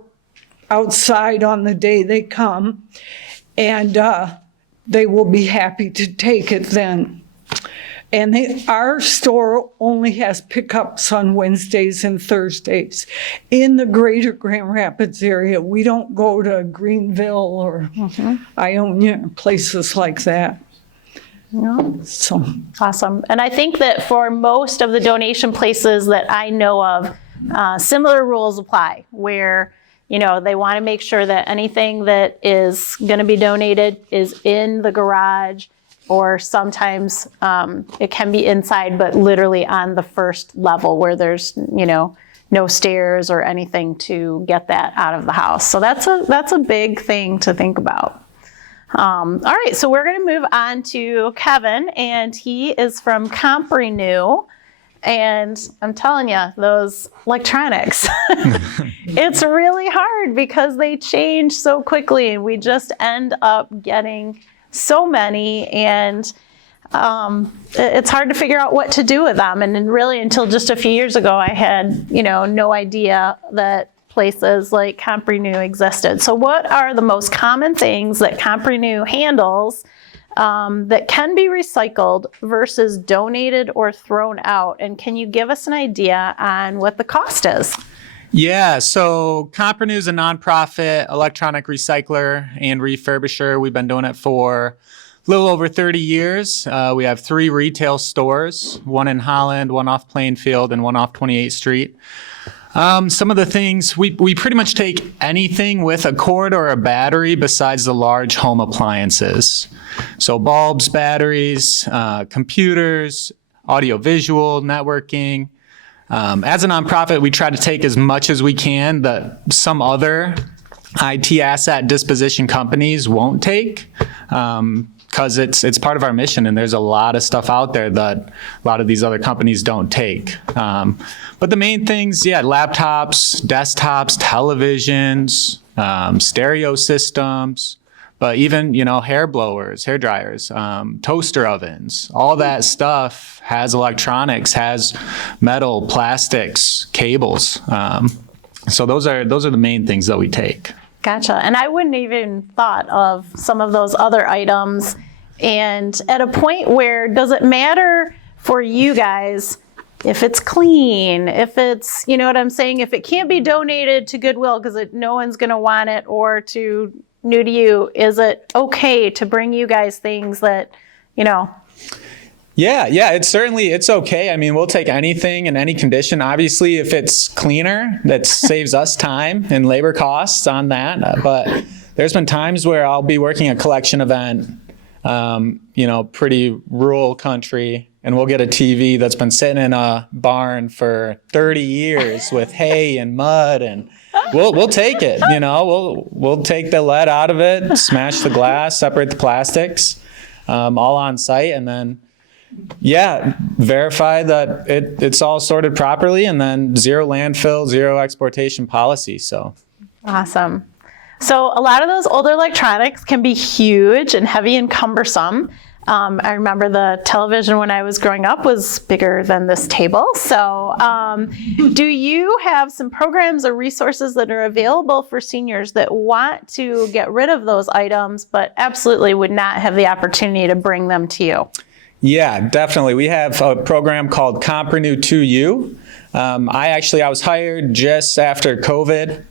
outside on the day they come, and they will be happy to take it then. And our store only has pickups on Wednesdays and Thursdays. In the greater Grand Rapids area, we don't go to Greenville or Ionia, places like that. So Awesome. And I think that for most of the donation places that I know of, similar rules apply, where they want to make sure that anything that is going to be donated is in the garage, or sometimes it can be inside, but literally on the first level where there's, no stairs or anything to get that out of the house. So that's a big thing to think about. All right, so we're going to move on to Kevin, and he is from COMPRENEW. And I'm telling you, those electronics, it's really hard because they change so quickly, and we just end up getting so many, and it's hard to figure out what to do with them. And then really, until just a few years ago, I had, no idea that places like COMPRENEW existed. So what are the most common things that COMPRENEW handles that can be recycled versus donated or thrown out? And can you give us an idea on what the cost is? Yeah, so COMPRENEW is a nonprofit electronic recycler and refurbisher. We've been doing it for a little over 30 years. We have 3 retail stores, one in Holland, one off Plainfield, and one off 28th Street. Some of the things, we pretty much take anything with a cord or a battery besides the large home appliances. So bulbs, batteries, computers, audio-visual, networking. As a nonprofit, we try to take as much as we can that some other IT asset disposition companies won't take, because it's part of our mission, and there's a lot of stuff out there that a lot of these other companies don't take. But the main things, laptops, desktops, televisions, stereo systems, but even, hair blowers, hair dryers, toaster ovens, all that stuff has electronics, has metal, plastics, cables. So those are the main things that we take. Gotcha. And I wouldn't even thought of some of those other items. And at a point where, does it matter for you guys if it's clean, if it's, you know what I'm saying, if it can't be donated to Goodwill because no one's going to want it, or to New to You, is it okay to bring you guys things that, Yeah, it's okay. I mean, we'll take anything in any condition. Obviously, if it's cleaner, that saves us time and labor costs on that. But there's been times where I'll be working a collection event, pretty rural country, and we'll get a TV that's been sitting in a barn for 30 years with hay and mud, and we'll take it. We'll take the lead out of it, smash the glass, separate the plastics, all on site, and then verify that it's all sorted properly, and then zero landfill, zero exportation policy. So awesome. So a lot of those older electronics can be huge and heavy and cumbersome. I remember the television when I was growing up was bigger than this table. So do you have some programs or resources that are available for seniors that want to get rid of those items, but absolutely would not have the opportunity to bring them to you? Yeah, definitely. We have a program called COMPRENEW 2U. I was hired just after COVID,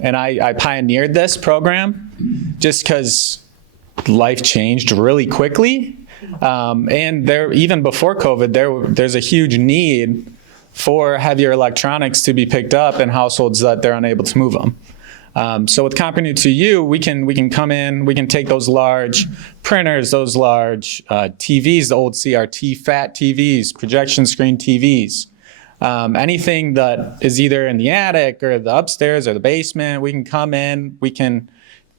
and I pioneered this program just because life changed really quickly. And even before COVID, there's a huge need for heavier electronics to be picked up in households that they're unable to move them. So with COMPRENEW 2U, we can come in, we can take those large printers, those large TVs, the old CRT fat TVs, projection screen TVs, anything that is either in the attic or the upstairs or the basement, we can come in, we can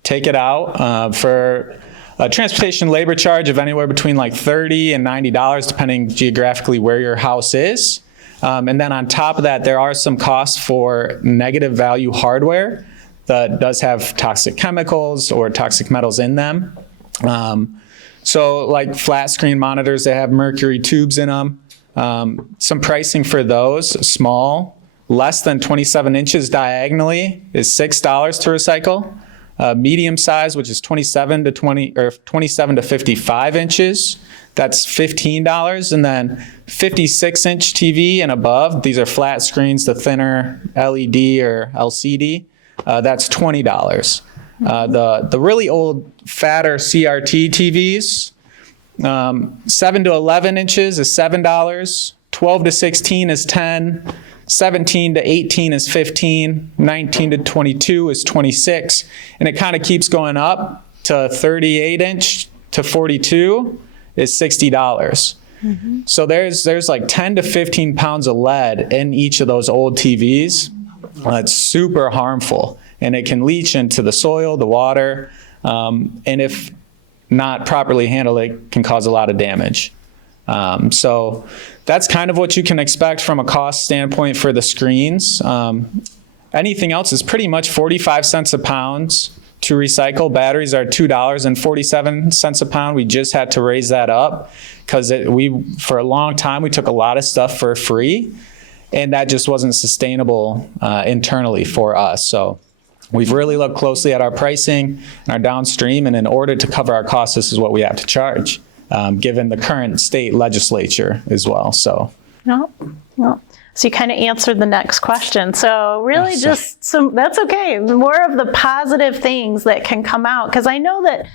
take it out for a transportation labor charge of anywhere between like $30 and $90, depending geographically where your house is. And then on top of that, there are some costs for negative value hardware that does have toxic chemicals or toxic metals in them. So like flat screen monitors that have mercury tubes in them. Some pricing for those, small, less than 27 inches diagonally, is $6 to recycle. Medium size, which is 27 to 55 inches, that's $15. And then 56-inch TV and above, these are flat screens, the thinner LED or LCD, that's $20. The really old, fatter CRT TVs, 7 to 11 inches is $7, 12 to 16 is $10, 17 to 18 is $15, 19 to 22 is $26, and it kind of keeps going up to 38-inch to 42 is $60. Mm-hmm. So there's like 10 to 15 pounds of lead in each of those old TVs. It's super harmful, and it can leach into the soil, the water, and if not properly handled, it can cause a lot of damage. So that's kind of what you can expect from a cost standpoint for the screens. Anything else is pretty much 45 cents a pound to recycle. Batteries are $2.47 a pound. We just had to raise that up because for a long time we took a lot of stuff for free. and that just wasn't sustainable internally for us. So we've really looked closely at our pricing and our downstream, and in order to cover our costs, this is what we have to charge, given the current state legislature as well. So. No. So you kind of answered the next question. So really just some, that's okay. More of the positive things that can come out. Because I know that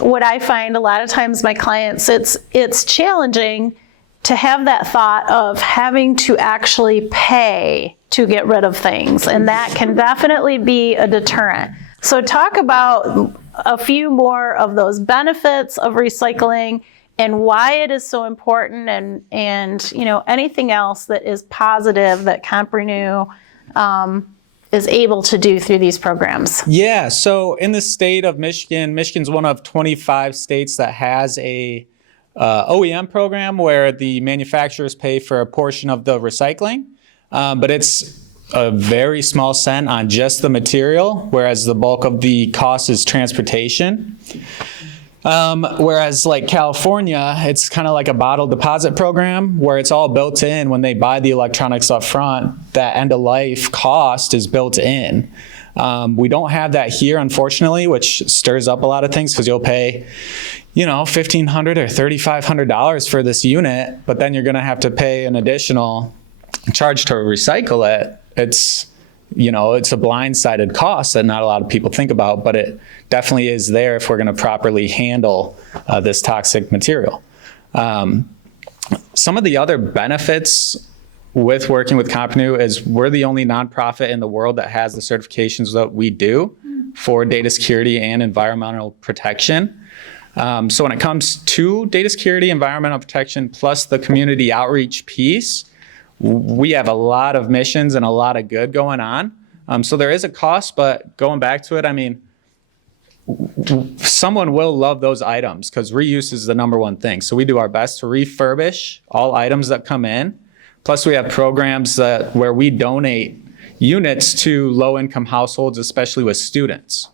what I find a lot of times my clients, it's challenging to have that thought of having to actually pay to get rid of things. And that can definitely be a deterrent. So talk about a few more of those benefits of recycling and why it is so important, and anything else that is positive that COMPRENEW is able to do through these programs. Yeah, so in the state of Michigan, Michigan's one of 25 states that has a OEM program where the manufacturers pay for a portion of the recycling, but it's a very small cent on just the material, whereas the bulk of the cost is transportation. Whereas like California, it's kind of like a bottle deposit program where it's all built in when they buy the electronics up front. That end of life cost is built in. We don't have that here, unfortunately, which stirs up a lot of things because you'll pay, $1,500 or $3,500 for this unit, but then you're going to have to pay an additional charge to recycle it. It's a blindsided cost that not a lot of people think about, but it definitely is there if we're going to properly handle this toxic material. Some of the other benefits with working with COMPRENEW is we're the only nonprofit in the world that has the certifications that we do for data security and environmental protection. So when it comes to data security, environmental protection, plus the community outreach piece, we have a lot of missions and a lot of good going on. So there is a cost, but going back to it, someone will love those items because reuse is the number one thing. So we do our best to refurbish all items that come in. Plus we have programs where we donate units to low-income households, especially with students.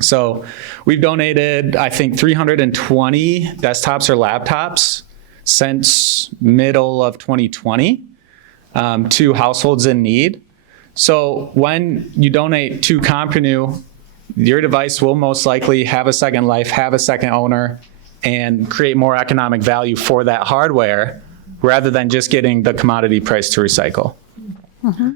So we've donated, I think, 320 desktops or laptops since middle of 2020. To households in need. So when you donate to COMPRENEW, your device will most likely have a second life, have a second owner, and create more economic value for that hardware rather than just getting the commodity price to recycle. Mm-hmm.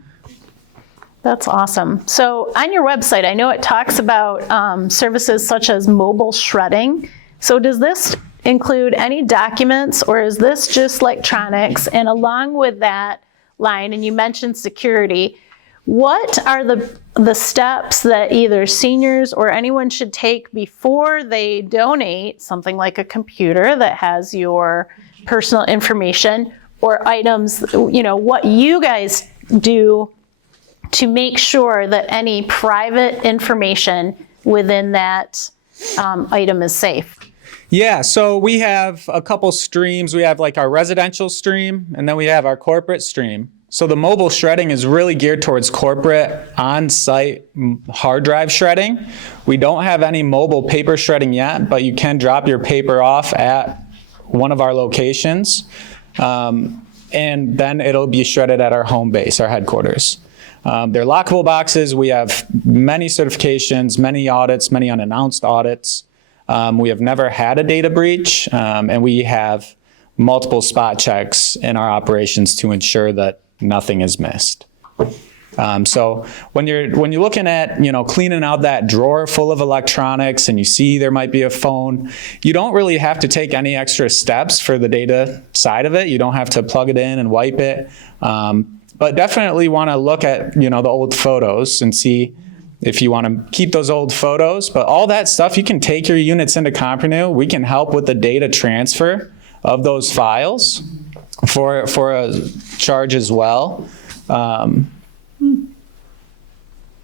That's awesome. So on your website, I know it talks about services such as mobile shredding. So does this include any documents, or is this just electronics? And along with that line, and you mentioned security, what are the steps that either seniors or anyone should take before they donate something like a computer that has your personal information or items, what you guys do to make sure that any private information within that item is safe? Yeah, so we have a couple streams. We have like our residential stream, and then we have our corporate stream. So the mobile shredding is really geared towards corporate on-site hard drive shredding. We don't have any mobile paper shredding yet, but you can drop your paper off at one of our locations, and then it'll be shredded at our home base, our headquarters. They're lockable boxes. We have many certifications, many audits, many unannounced audits. We have never had a data breach, and we have multiple spot checks in our operations to ensure that nothing is missed. So when you're looking at cleaning out that drawer full of electronics and you see there might be a phone, you don't really have to take any extra steps for the data side of it. You don't have to plug it in and wipe it, but definitely want to look at the old photos and see if you want to keep those old photos. But all that stuff, you can take your units into COMPRENEW. We can help with the data transfer of those files for a charge as well.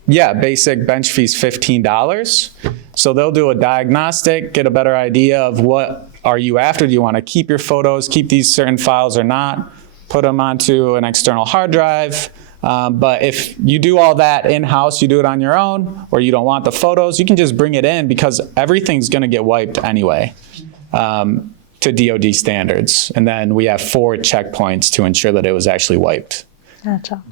Basic bench fee's $15. So they'll do a diagnostic, get a better idea of what are you after. Do you want to keep your photos, keep these certain files or not, put them onto an external hard drive. But if you do all that in-house, you do it on your own, or you don't want the photos, you can just bring it in because everything's going to get wiped anyway. to DoD standards. And then we have 4 checkpoints to ensure that it was actually wiped. Gotcha.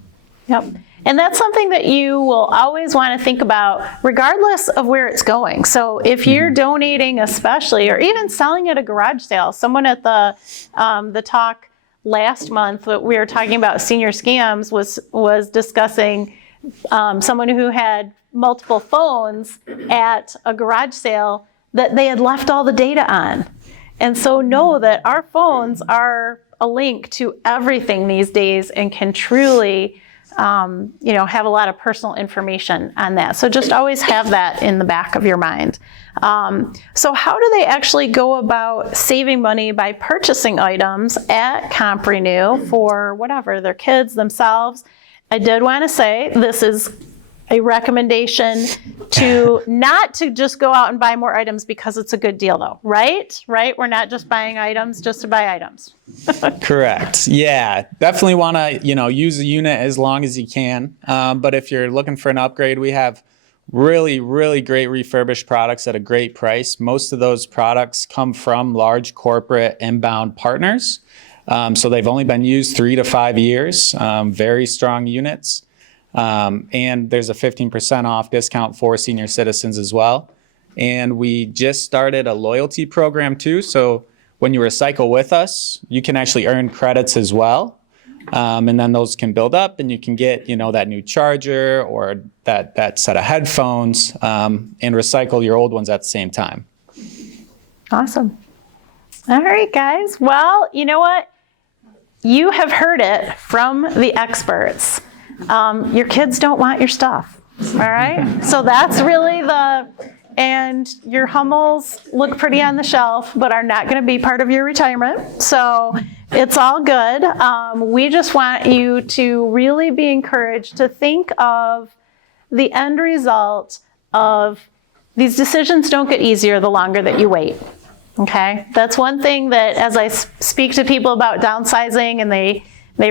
Yep. And that's something that you will always want to think about regardless of where it's going. So if you're donating especially, or even selling at a garage sale, someone at the talk last month, what we were talking about senior scams was discussing someone who had multiple phones at a garage sale that they had left all the data on. And so know that our phones are a link to everything these days and can truly have a lot of personal information on that. So just always have that in the back of your mind. So how do they actually go about saving money by purchasing items at COMPRENEW for whatever, their kids, themselves? I did want to say this is a recommendation to not to just go out and buy more items because it's a good deal though, right? Right? We're not just buying items just to buy items. Correct. Yeah, definitely want to, use a unit as long as you can. But if you're looking for an upgrade, we have really, really great refurbished products at a great price. Most of those products come from large corporate inbound partners. So they've only been used 3 to 5 years, very strong units. And there's a 15% off discount for senior citizens as well. And we just started a loyalty program too. So when you recycle with us, you can actually earn credits as well. And then those can build up and you can get, that new charger or that set of headphones, and recycle your old ones at the same time. Awesome. All right, guys. Well, you know what? You have heard it from the experts. Your kids don't want your stuff, all right? So that's really and your Hummels look pretty on the shelf, but are not going to be part of your retirement. So it's all good. We just want you to really be encouraged to think of the end result of these decisions don't get easier the longer that you wait. Okay, that's one thing that as I speak to people about downsizing and they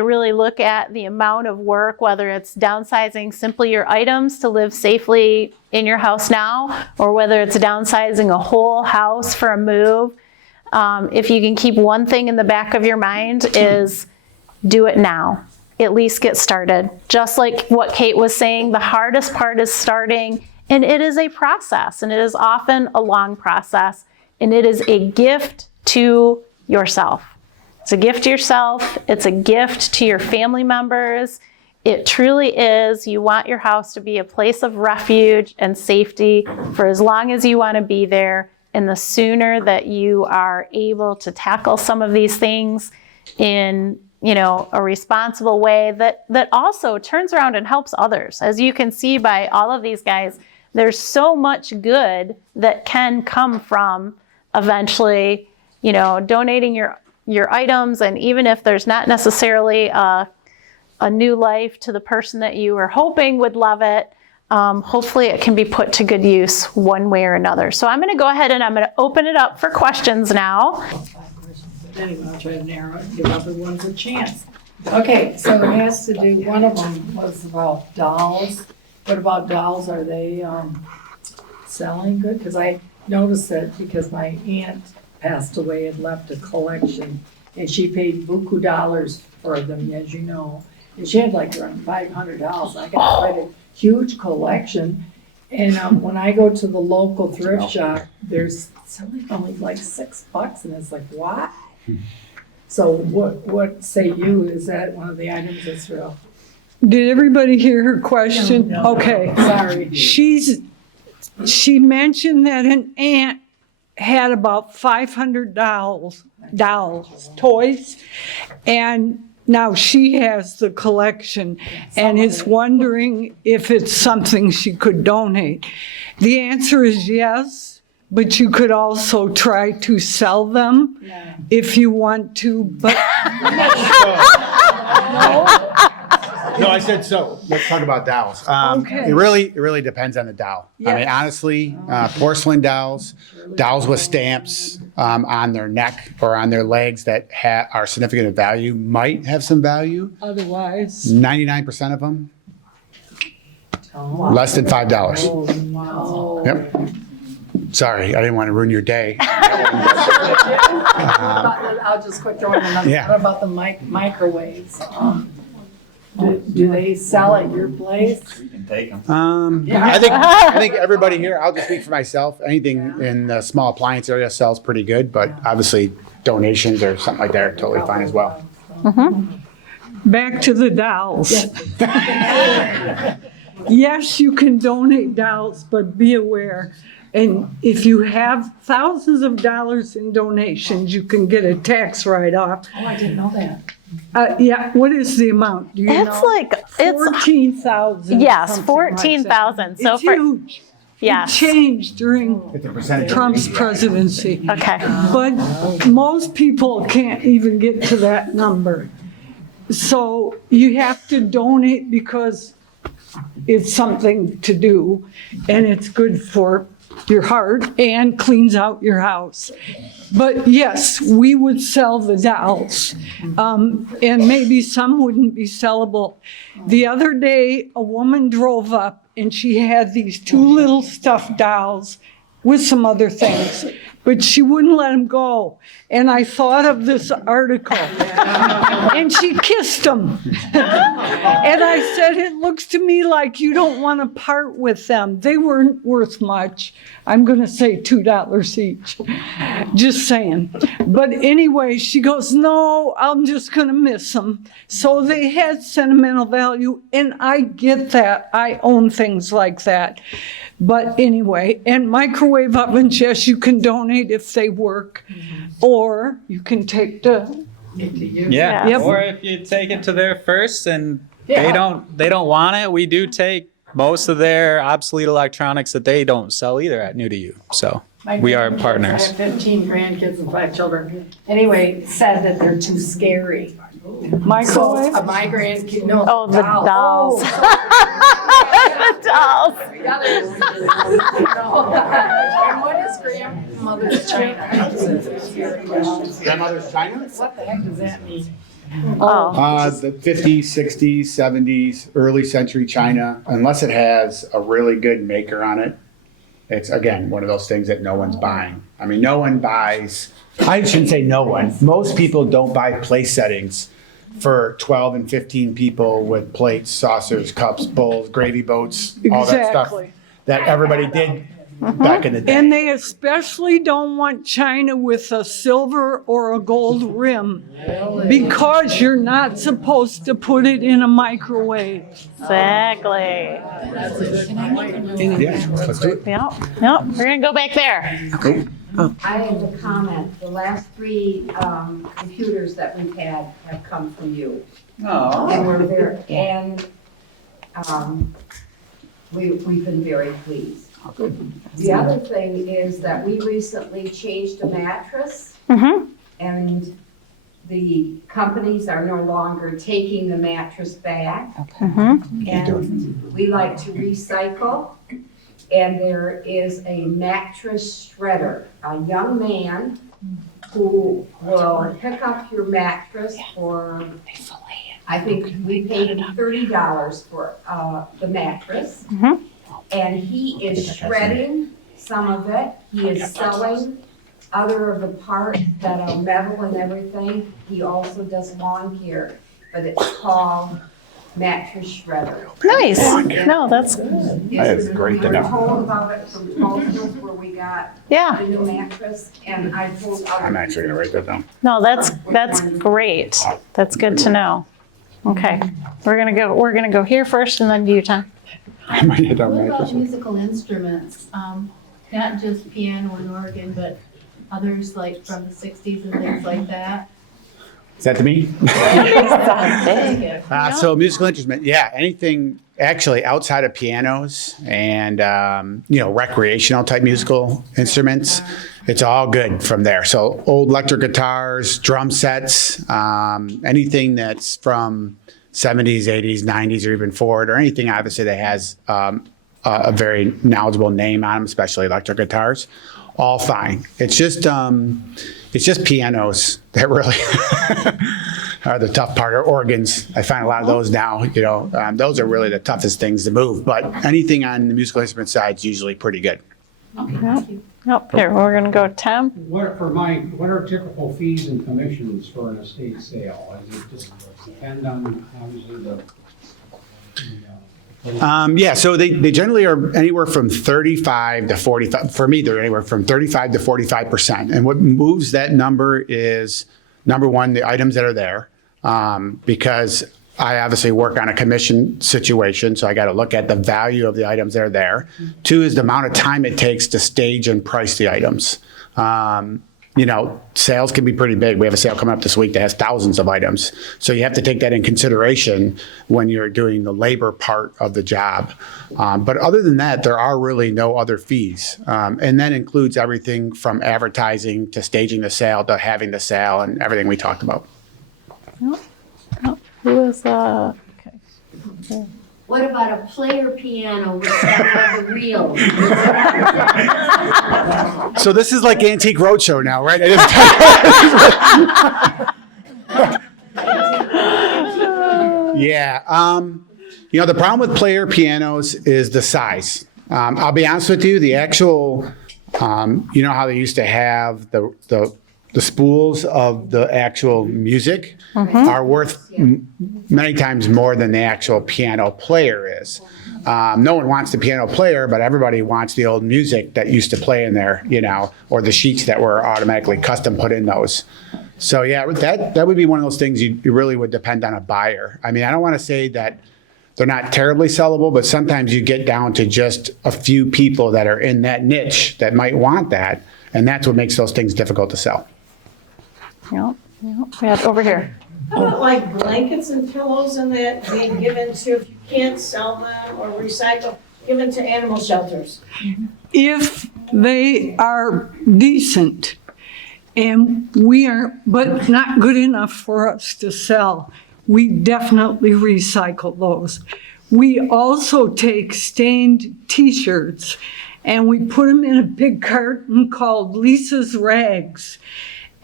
really look at the amount of work, whether it's downsizing simply your items to live safely in your house now, or whether it's downsizing a whole house for a move. If you can keep one thing in the back of your mind is do it now. At least get started. Just like what Kate was saying, the hardest part is starting, and it is a process, and it is often a long process. And it is a gift to yourself. It's a gift to yourself. It's a gift to your family members. It truly is. You want your house to be a place of refuge and safety for as long as you want to be there. And the sooner that you are able to tackle some of these things in, a responsible way that also turns around and helps others. As you can see by all of these guys, there's so much good that can come from eventually, donating your items, and even if there's not necessarily a new life to the person that you were hoping would love it, hopefully it can be put to good use one way or another. So I'm going to go ahead and I'm going to open it up for questions now. Anyway, I'll try to narrow it, give other ones a chance. Okay, so it has to do, one of them was about dolls. What about dolls? Are they selling good? Because I noticed that because my aunt passed away and left a collection, and she paid buku dollars for them, as you know. And she had like around $500. I got quite a huge collection. And when I go to the local thrift shop, there's something only like $6, and it's like, what? So what say you? Is that one of the items that's real? Did everybody hear her question? No. Okay. Sorry. She mentioned that an aunt had about 500 dolls, toys, and now she has the collection and is wondering if it's something she could donate. The answer is yes, but you could also try to sell them if you want to, but No, I said so. Let's talk about dowels. Okay. It really depends on the dowel. I mean, honestly, porcelain dowels with stamps on their neck or on their legs that are significant in value might have some value. otherwise. 99% of them, less than $5. Wow. Yep. Sorry, I didn't want to ruin your day. I'll just quit throwing another. Yeah. What about the microwaves? Do they sell at your place? I think everybody here, I'll just speak for myself, anything in the small appliance area sells pretty good, but obviously donations or something like that are totally fine as well. Back to the dolls. Yes, you can donate dolls, but be aware. And if you have thousands of dollars in donations, you can get a tax write-off. Oh, I didn't know that. Yeah, what is the amount? Do you It's know? like, it's, 14,000. yes, something like that. 14,000. So It's for, huge. It yes. changed during It's a percentage. Trump's presidency. Okay. But most people can't even get to that number. So you have to donate because it's something to do and it's good for your heart and cleans out your house. But yes, we would sell the dolls. And maybe some wouldn't be sellable. The other day, a woman drove up and she had these two little stuffed dolls with some other things, but she wouldn't let them go. And I thought of this article, and she kissed them. And I said, it looks to me like you don't want to part with them. They weren't worth much. I'm going to say $2 each. Just saying. But anyway, she goes, no, I'm just going to miss them. So they had sentimental value, and I get that. I own things like that. But anyway, and microwave ovens, yes, you can donate if they work, or you can take the, Yeah. Yep. Or if you take it to their first and they don't want it, we do take most of their obsolete electronics that they don't sell either at New to You. So we are I partners. have 15 grandkids and 5 children. Anyway, said that they're too scary. So microwave. my grandkid, no. Oh, the dolls. Oh, The dolls. the others. And what is grandmother's China? Grandmother's China? What the heck does that mean? Oh, The 50s, 60s, 70s, early century China, unless it has a really good maker on it, it's, again, one of those things that no one's buying. I mean, no one buys, I shouldn't say no one, most people don't buy place settings for 12 and 15 people with plates, saucers, cups, bowls, gravy boats, all that stuff Exactly. that everybody did back in the day. And they especially don't want china with a silver or a gold rim because you're not supposed to put it in a microwave. exactly. Yeah, let's do it. Yep, yep, we're gonna go back there. I have a comment. The last 3 computers that we've had have come from you. And we're very, and we've been very pleased. The other thing is that we recently changed a mattress. And the companies are no longer taking the mattress back. And we like to recycle. And there is a mattress shredder, a young man who will pick up your mattress for, I think we paid him $30 for the mattress. And he is shredding some of it. He is selling other of the parts that are metal and everything. He also does lawn care, but it's called mattress shredder. Nice, no, that's, That is great to know. We were told about it from Tulsa where we got yeah, the new mattress, and I told other I'm actually gonna write that down. no, that's great. That's good to know. Okay, we're gonna go here first and then to you, Tom. I might have done What about mattresses. musical instruments? Not just piano and organ, but others like from the 60s and things like that? Is that to me? Thank you. So musical instrument, yeah, anything actually outside of pianos and, recreational type musical instruments, it's all good from there. So old electric guitars, drum sets, anything that's from 70s, 80s, 90s, or even forward, or anything obviously that has a very knowledgeable name on them, especially electric guitars, all fine. It's just pianos that really are the tough part, or organs. I find a lot of those now, those are really the toughest things to move. But anything on the musical instrument side is usually pretty good. Okay, thank you. Nope, here, we're gonna go Tim. What are typical fees and commissions for an estate sale? Does it just depend on obviously Yeah, so they generally are anywhere from 35 to 45. For me, they're anywhere from 35 to 45%. And what moves that number is, number one, the items that are there, because I obviously work on a commission situation, so I got to look at the value of the items that are there. Two is the amount of time it takes to stage and price the items. Sales can be pretty big. We have a sale coming up this week that has thousands of items. So you have to take that in consideration when you're doing the labor part of the job. But other than that, there are really no other fees. And that includes everything from advertising to staging the sale to having the sale and everything we talked about. Who was, okay. What about a player piano with some of the reels? So this is like Antique Roadshow now, right? Yeah. The problem with player pianos is the size. I'll be honest with you, the actual, you know how they used to have the spools of the actual music are worth many times more than the actual piano player is. No one wants the piano player, but everybody wants the old music that used to play in there, or the sheets that were automatically custom put in those. So yeah, that would be one of those things you really would depend on a buyer. I mean, I don't want to say that they're not terribly sellable, but sometimes you get down to just a few people that are in that niche that might want that, and that's what makes those things difficult to sell. Yep. We have over here. How about like blankets and pillows and that being given to, if you can't sell them or recycle, given to animal shelters? If they are decent and but not good enough for us to sell, we definitely recycle those. We also take stained t-shirts and we put them in a big carton called Lisa's Rags.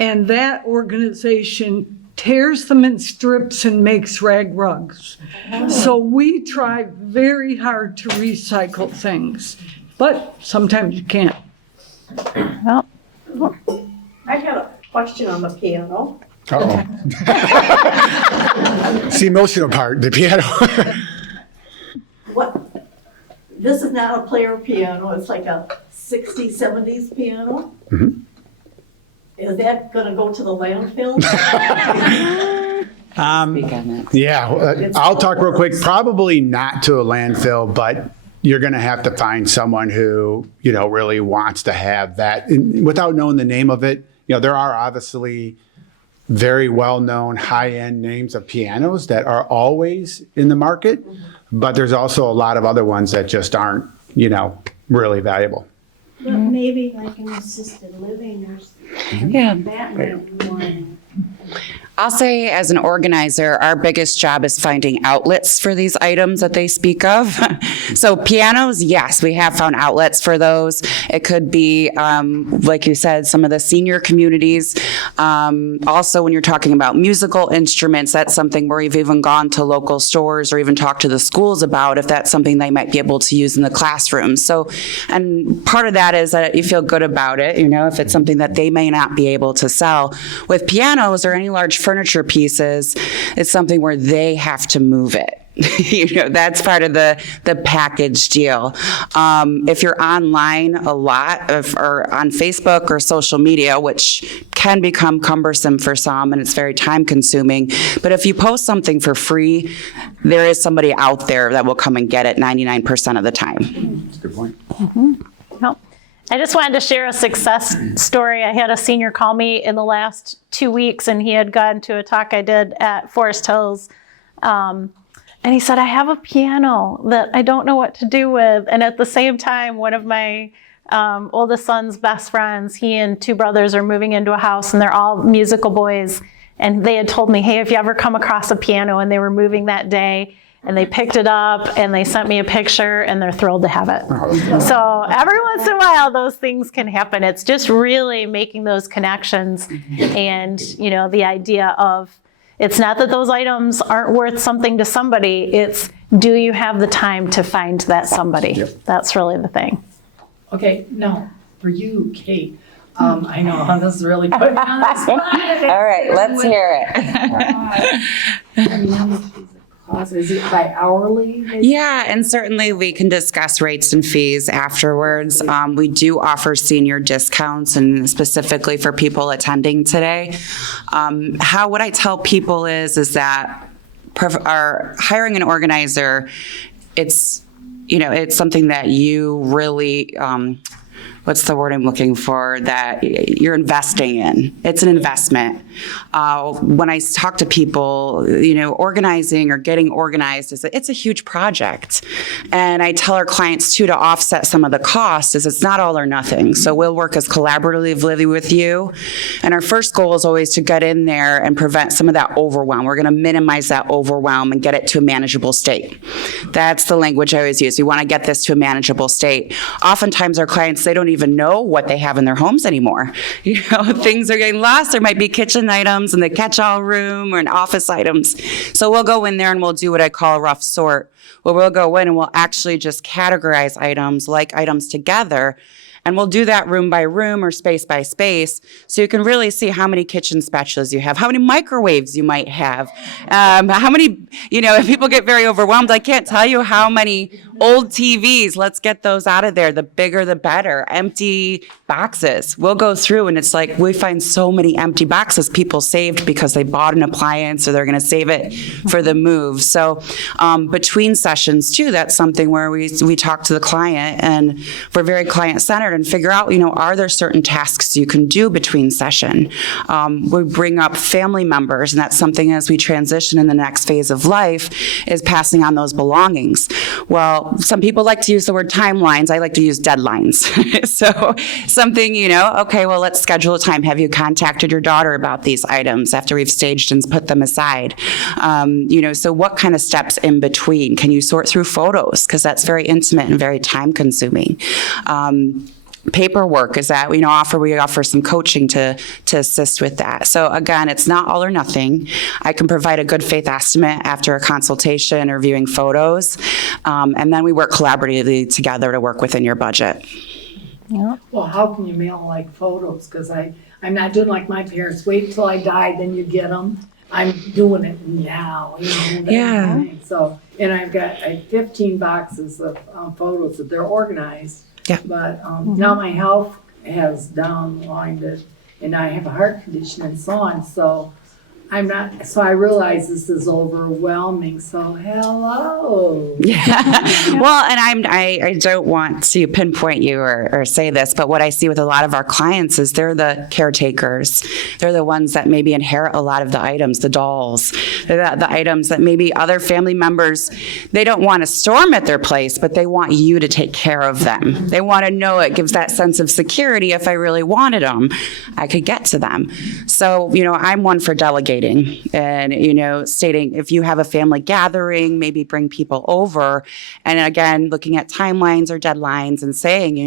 And that organization tears them in strips and makes rag rugs. So we try very hard to recycle things, but sometimes you can't. Well, I have a question on the piano. Uh-oh. It's the emotional part, the piano. This is not a player piano, it's like a 60s, 70s piano. Mm-hmm. Is that gonna go to the landfill? Yeah, I'll talk real quick. Probably not to a landfill, but you're going to have to find someone who, really wants to have that. And without knowing the name of it, there are obviously very well-known high-end names of pianos that are always in the market, but there's also a lot of other ones that just aren't, really valuable. But maybe like an assisted living or something. Yeah. That might be more. I'll say as an organizer, our biggest job is finding outlets for these items that they speak of. So pianos, yes, we have found outlets for those. It could be, like you said, some of the senior communities. Also, when you're talking about musical instruments, that's something where we've even gone to local stores or even talked to the schools about if that's something they might be able to use in the classroom. So, and part of that is that you feel good about it, if it's something that they may not be able to sell. With pianos or any large furniture pieces, it's something where they have to move it. That's part of the package deal. If you're online a lot or on Facebook or social media, which can become cumbersome for some and it's very time consuming, but if you post something for free, there is somebody out there that will come and get it 99% of the time. That's a good point. Mm-hmm. Well, I just wanted to share a success story. I had a senior call me in the last 2 weeks, and he had gone to a talk I did at Forest Hills. And he said, I have a piano that I don't know what to do with. And at the same time, one of my oldest son's best friends, he and two brothers are moving into a house, and they're all musical boys. And they had told me, hey, if you ever come across a piano, and they were moving that day, and they picked it up and they sent me a picture and they're thrilled to have it. So every once in a while, those things can happen. It's just really making those connections and, the idea of it's not that those items aren't worth something to somebody. It's do you have the time to find that somebody? Yep. That's really the thing. Okay, no, for you, Kate. I know how this is really putting me on the spot. All right, let's hear it. Is it by hourly? Yeah, and certainly we can discuss rates and fees afterwards. We do offer senior discounts, and specifically for people attending today. What I tell people is that our hiring an organizer, it's something that you really, what's the word I'm looking for, that you're investing in. It's an investment. When I talk to people, organizing or getting organized, it's a huge project. And I tell our clients too, to offset some of the costs, is it's not all or nothing. So we'll work as collaboratively with you. And our first goal is always to get in there and prevent some of that overwhelm. We're going to minimize that overwhelm and get it to a manageable state. That's the language I always use. We want to get this to a manageable state. Oftentimes our clients, they don't even know what they have in their homes anymore. Things are getting lost. There might be kitchen items in the catch-all room or in office items. So we'll go in there and we'll do what I call a rough sort, where we'll go in and we'll actually just categorize items together. And we'll do that room by room or space by space, so you can really see how many kitchen spatulas you have, how many microwaves you might have, how many, if people get very overwhelmed, I can't tell you how many old TVs, let's get those out of there. The bigger, the better. Empty boxes. We'll go through and it's like, we find so many empty boxes people saved because they bought an appliance or they're going to save it for the move. So between sessions too, that's something where we talk to the client, and we're very client-centered and figure out, are there certain tasks you can do between session? We bring up family members, and that's something as we transition in the next phase of life is passing on those belongings. Well, some people like to use the word timelines. I like to use deadlines. So something, okay, well, let's schedule a time. Have you contacted your daughter about these items after we've staged and put them aside? So what kind of steps in between? Can you sort through photos? Because that's very intimate and very time consuming. Paperwork is that we offer some coaching to assist with that. So again, it's not all or nothing. I can provide a good faith estimate after a consultation or viewing photos, and then we work collaboratively together to work within your budget. Yeah. Well, how can you mail like photos? Because I'm not doing like my parents. Wait until I die, then you get them. I'm doing it now. Yeah. So, and I have 15 boxes of photos that they're organized. Yeah. But now my health has downwinded, and I have a heart condition and so on. So I realize this is overwhelming. So hello. Yeah. Well, and I don't want to pinpoint you or say this, but what I see with a lot of our clients is they're the caretakers. They're the ones that maybe inherit a lot of the items, the dolls, the items that maybe other family members, they don't want to store them at their place, but they want you to take care of them. They want to know it gives that sense of security. If I really wanted them, I could get to them. So, I'm one for delegating. And, stating if you have a family gathering, maybe bring people over. And again, looking at timelines or deadlines and saying,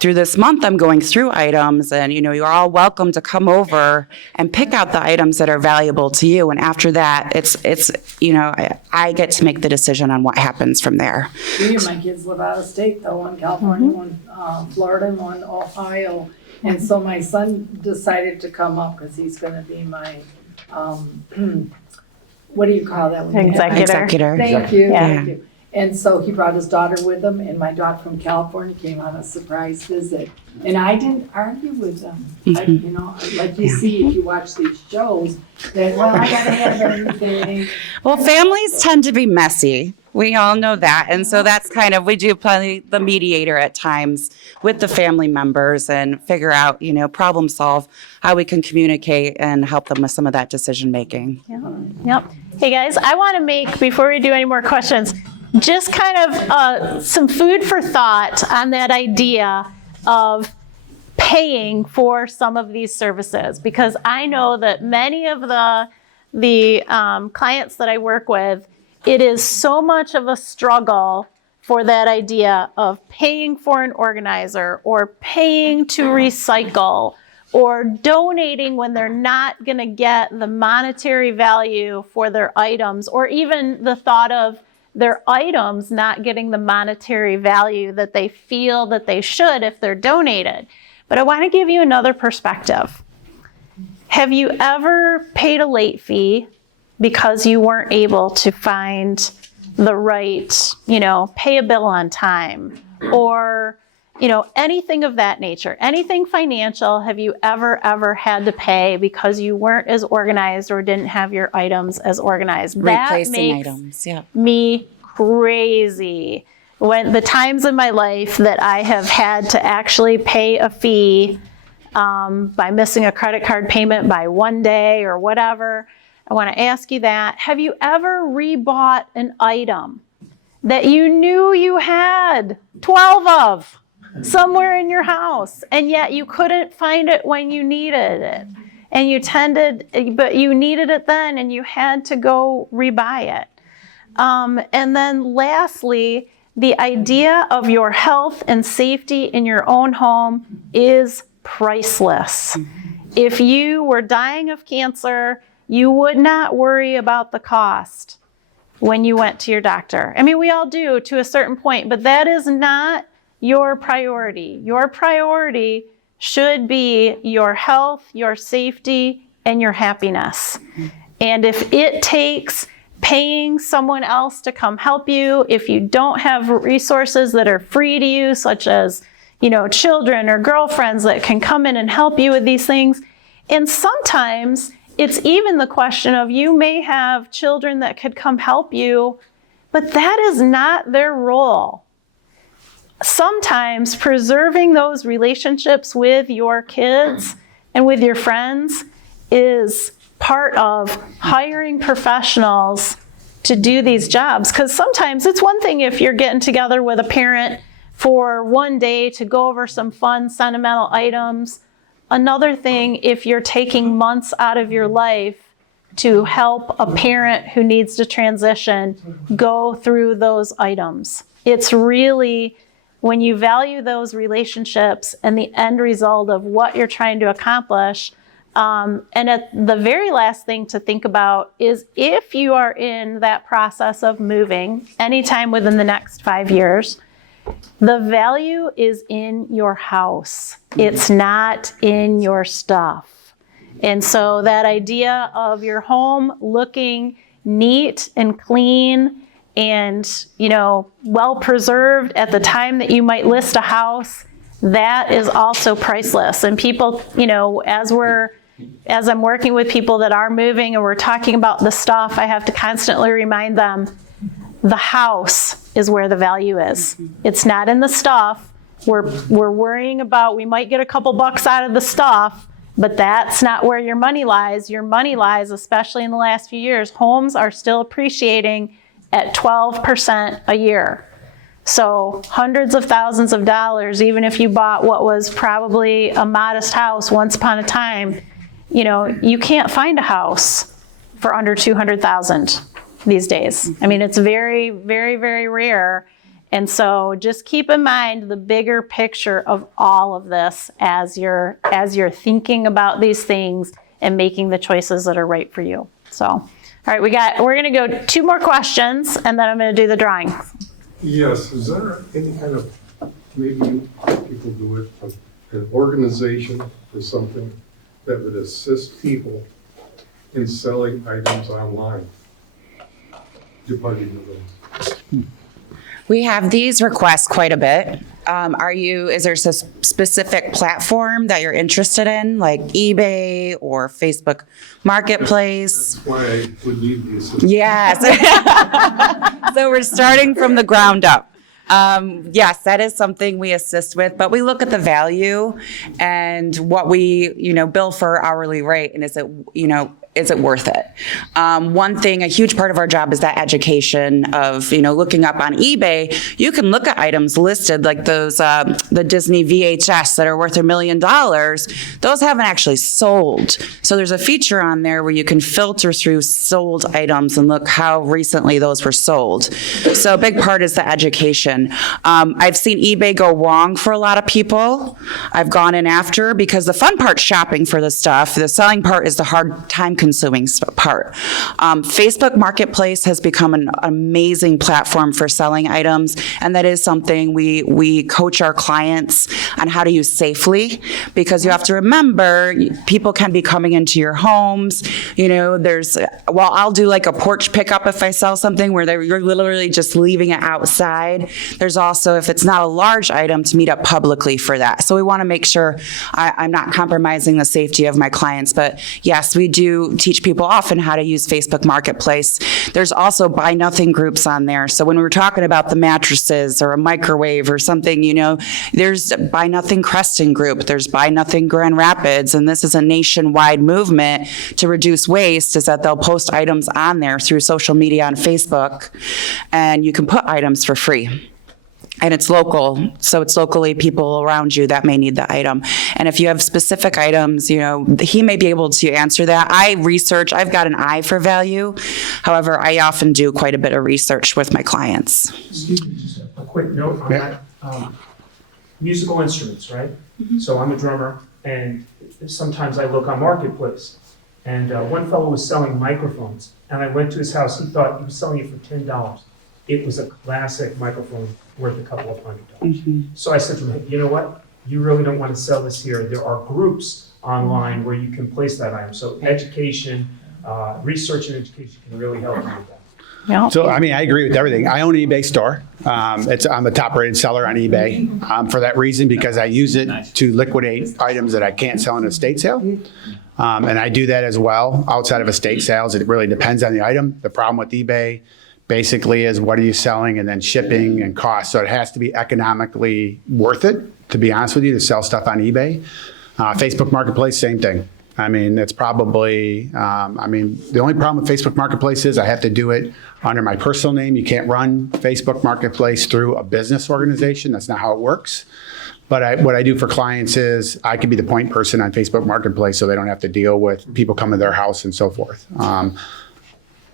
through this month, I'm going through items and, you're all welcome to come over and pick out the items that are valuable to you. And after that, I get to make the decision on what happens from there. Me and my kids live out of state, though, one California, one Florida, and one Ohio. And so my son decided to come up because he's going to be my, what do you call that? Executor. Thank you. Yeah. Thank you. And so he brought his daughter with him, and my daughter from California came on a surprise visit. And I didn't argue with them. Like you see if you watch these shows, that, I got to have everything. Well, families tend to be messy. We all know that. And so that's we do play the mediator at times with the family members and figure out, problem solve how we can communicate and help them with some of that decision making. Yep. Hey guys, I want to make, before we do any more questions, just kind of some food for thought on that idea of paying for some of these services, because I know that many of the clients that I work with, it is so much of a struggle for that idea of paying for an organizer or paying to recycle or donating when they're not going to get the monetary value for their items, or even the thought of their items not getting the monetary value that they feel that they should if they're donated. But I want to give you another perspective. Have you ever paid a late fee because you weren't able to find the right, pay a bill on time, or, anything of that nature, anything financial? Have you ever had to pay because you weren't as organized or didn't have your items as organized? Replacing that makes items, yeah. me crazy. When the times in my life that I have had to actually pay a fee by missing a credit card payment by one day or whatever, I want to ask you that. Have you ever rebought an item that you knew you had 12 of somewhere in your house, and yet you couldn't find it when you needed it? And but you needed it then, and you had to go rebuy it. And then lastly, the idea of your health and safety in your own home is priceless. If you were dying of cancer, you would not worry about the cost when you went to your doctor. I mean, we all do to a certain point, but that is not your priority. Your priority should be your health, your safety, and your happiness. And if it takes paying someone else to come help you, if you don't have resources that are free to you, such as, children or girlfriends that can come in and help you with these things. And sometimes it's even the question of, you may have children that could come help you, but that is not their role. Sometimes preserving those relationships with your kids and with your friends is part of hiring professionals to do these jobs. Because sometimes it's one thing if you're getting together with a parent for one day to go over some fun, sentimental items. Another thing if you're taking months out of your life to help a parent who needs to transition go through those items. It's really, when you value those relationships and the end result of what you're trying to accomplish. And at the very last thing to think about is, if you are in that process of moving anytime within the next 5 years, the value is in your house. It's not in your stuff. And so that idea of your home looking neat and clean and, well preserved at the time that you might list a house, that is also priceless. And people, as I'm working with people that are moving and we're talking about the stuff, I have to constantly remind them, the house is where the value is. It's not in the stuff. We're worrying about, we might get a couple bucks out of the stuff, but that's not where your money lies. Your money lies, especially in the last few years, homes are still appreciating at 12% a year. So hundreds of thousands of dollars, even if you bought what was probably a modest house once upon a time, you can't find a house for under $200,000 these days. I mean, it's very, very, very rare. And so just keep in mind the bigger picture of all of this as you're thinking about these things and making the choices that are right for you. So, all right, we're going to go 2 more questions, and then I'm going to do the drawing. Yes, is there any kind of, maybe people do it, an organization or something that would assist people in selling items online? We have these requests quite a bit. Is there a specific platform that you're interested in, like eBay or Facebook Marketplace? That's why I would need the assistance. Yes. So we're starting from the ground up. Yes, that is something we assist with, but we look at the value and what we, bill for hourly rate, and is it worth it? One thing, a huge part of our job is that education of, looking up on eBay. You can look at items listed like those, the Disney VHS that are worth $1 million. Those haven't actually sold. So there's a feature on there where you can filter through sold items and look how recently those were sold. So a big part is the education question. I've seen eBay go wrong for a lot of people. I've gone in after because the fun part's shopping for the stuff. The selling part is the hard time-consuming part. Facebook Marketplace has become an amazing platform for selling items, and that is something we coach our clients on how to use safely, because you have to remember people can be coming into your homes. I'll do like a porch pickup if I sell something where you're literally just leaving it outside. There's also, if it's not a large item, to meet up publicly for that. So we want to make sure I'm not compromising the safety of my clients. But yes, we do teach people often how to use Facebook Marketplace. There's also buy nothing groups on there. So when we're talking about the mattresses or a microwave or something, there's buy nothing Creston group, there's buy nothing Grand Rapids, and this is a nationwide movement to reduce waste, is that they'll post items on there through social media on Facebook, and you can put items for free. And it's local, so it's locally people around you that may need the item. And if you have specific items, he may be able to answer that. I've got an eye for value. However, I often do quite a bit of research with my clients. Excuse me, just a quick note on that. Musical instruments, right? So I'm a drummer, and sometimes I look on Marketplace. And one fellow was selling microphones, and I went to his house. He thought he was selling it for $10. It was a classic microphone worth a couple of $100. So I said to him, you know what? You really don't want to sell this here. There are groups online where you can place that item. So education, research and education can really help you with that. Yeah. So, I agree with everything. I own an eBay store. I'm a top-rated seller on eBay for that reason, because I use it to liquidate items that I can't sell in an estate sale. And I do that as well outside of estate sales. It really depends on the item. The problem with eBay basically is, what are you selling, and then shipping and cost. So it has to be economically worth it, to be honest with you, to sell stuff on eBay. Facebook Marketplace, same thing. It's probably, the only problem with Facebook Marketplace is I have to do it under my personal name. You can't run Facebook Marketplace through a business organization. That's not how it works. But what I do for clients is I can be the point person on Facebook Marketplace, so they don't have to deal with people coming to their house and so forth.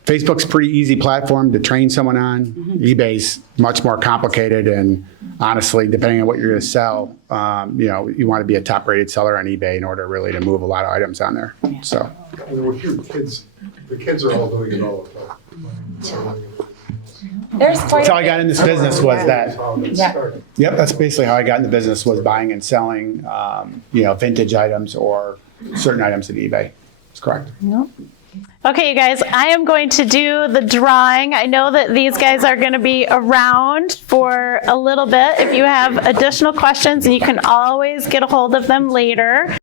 Facebook's a pretty easy platform to train someone on. eBay's much more complicated, and honestly, depending on what you're going to sell, you want to be a top-rated seller on eBay in order really to move a lot of items on there. So, with your kids, the kids are all doing it all the time. There's quite that's how I got in this business, was that. Yeah. Yep, that's basically how I got in the business, was buying and selling, vintage items or certain items at eBay. That's correct. Yep. Okay, you guys, I am going to do the drawing. I know that these guys are going to be around for a little bit. If you have additional questions, you can always get a hold of them later.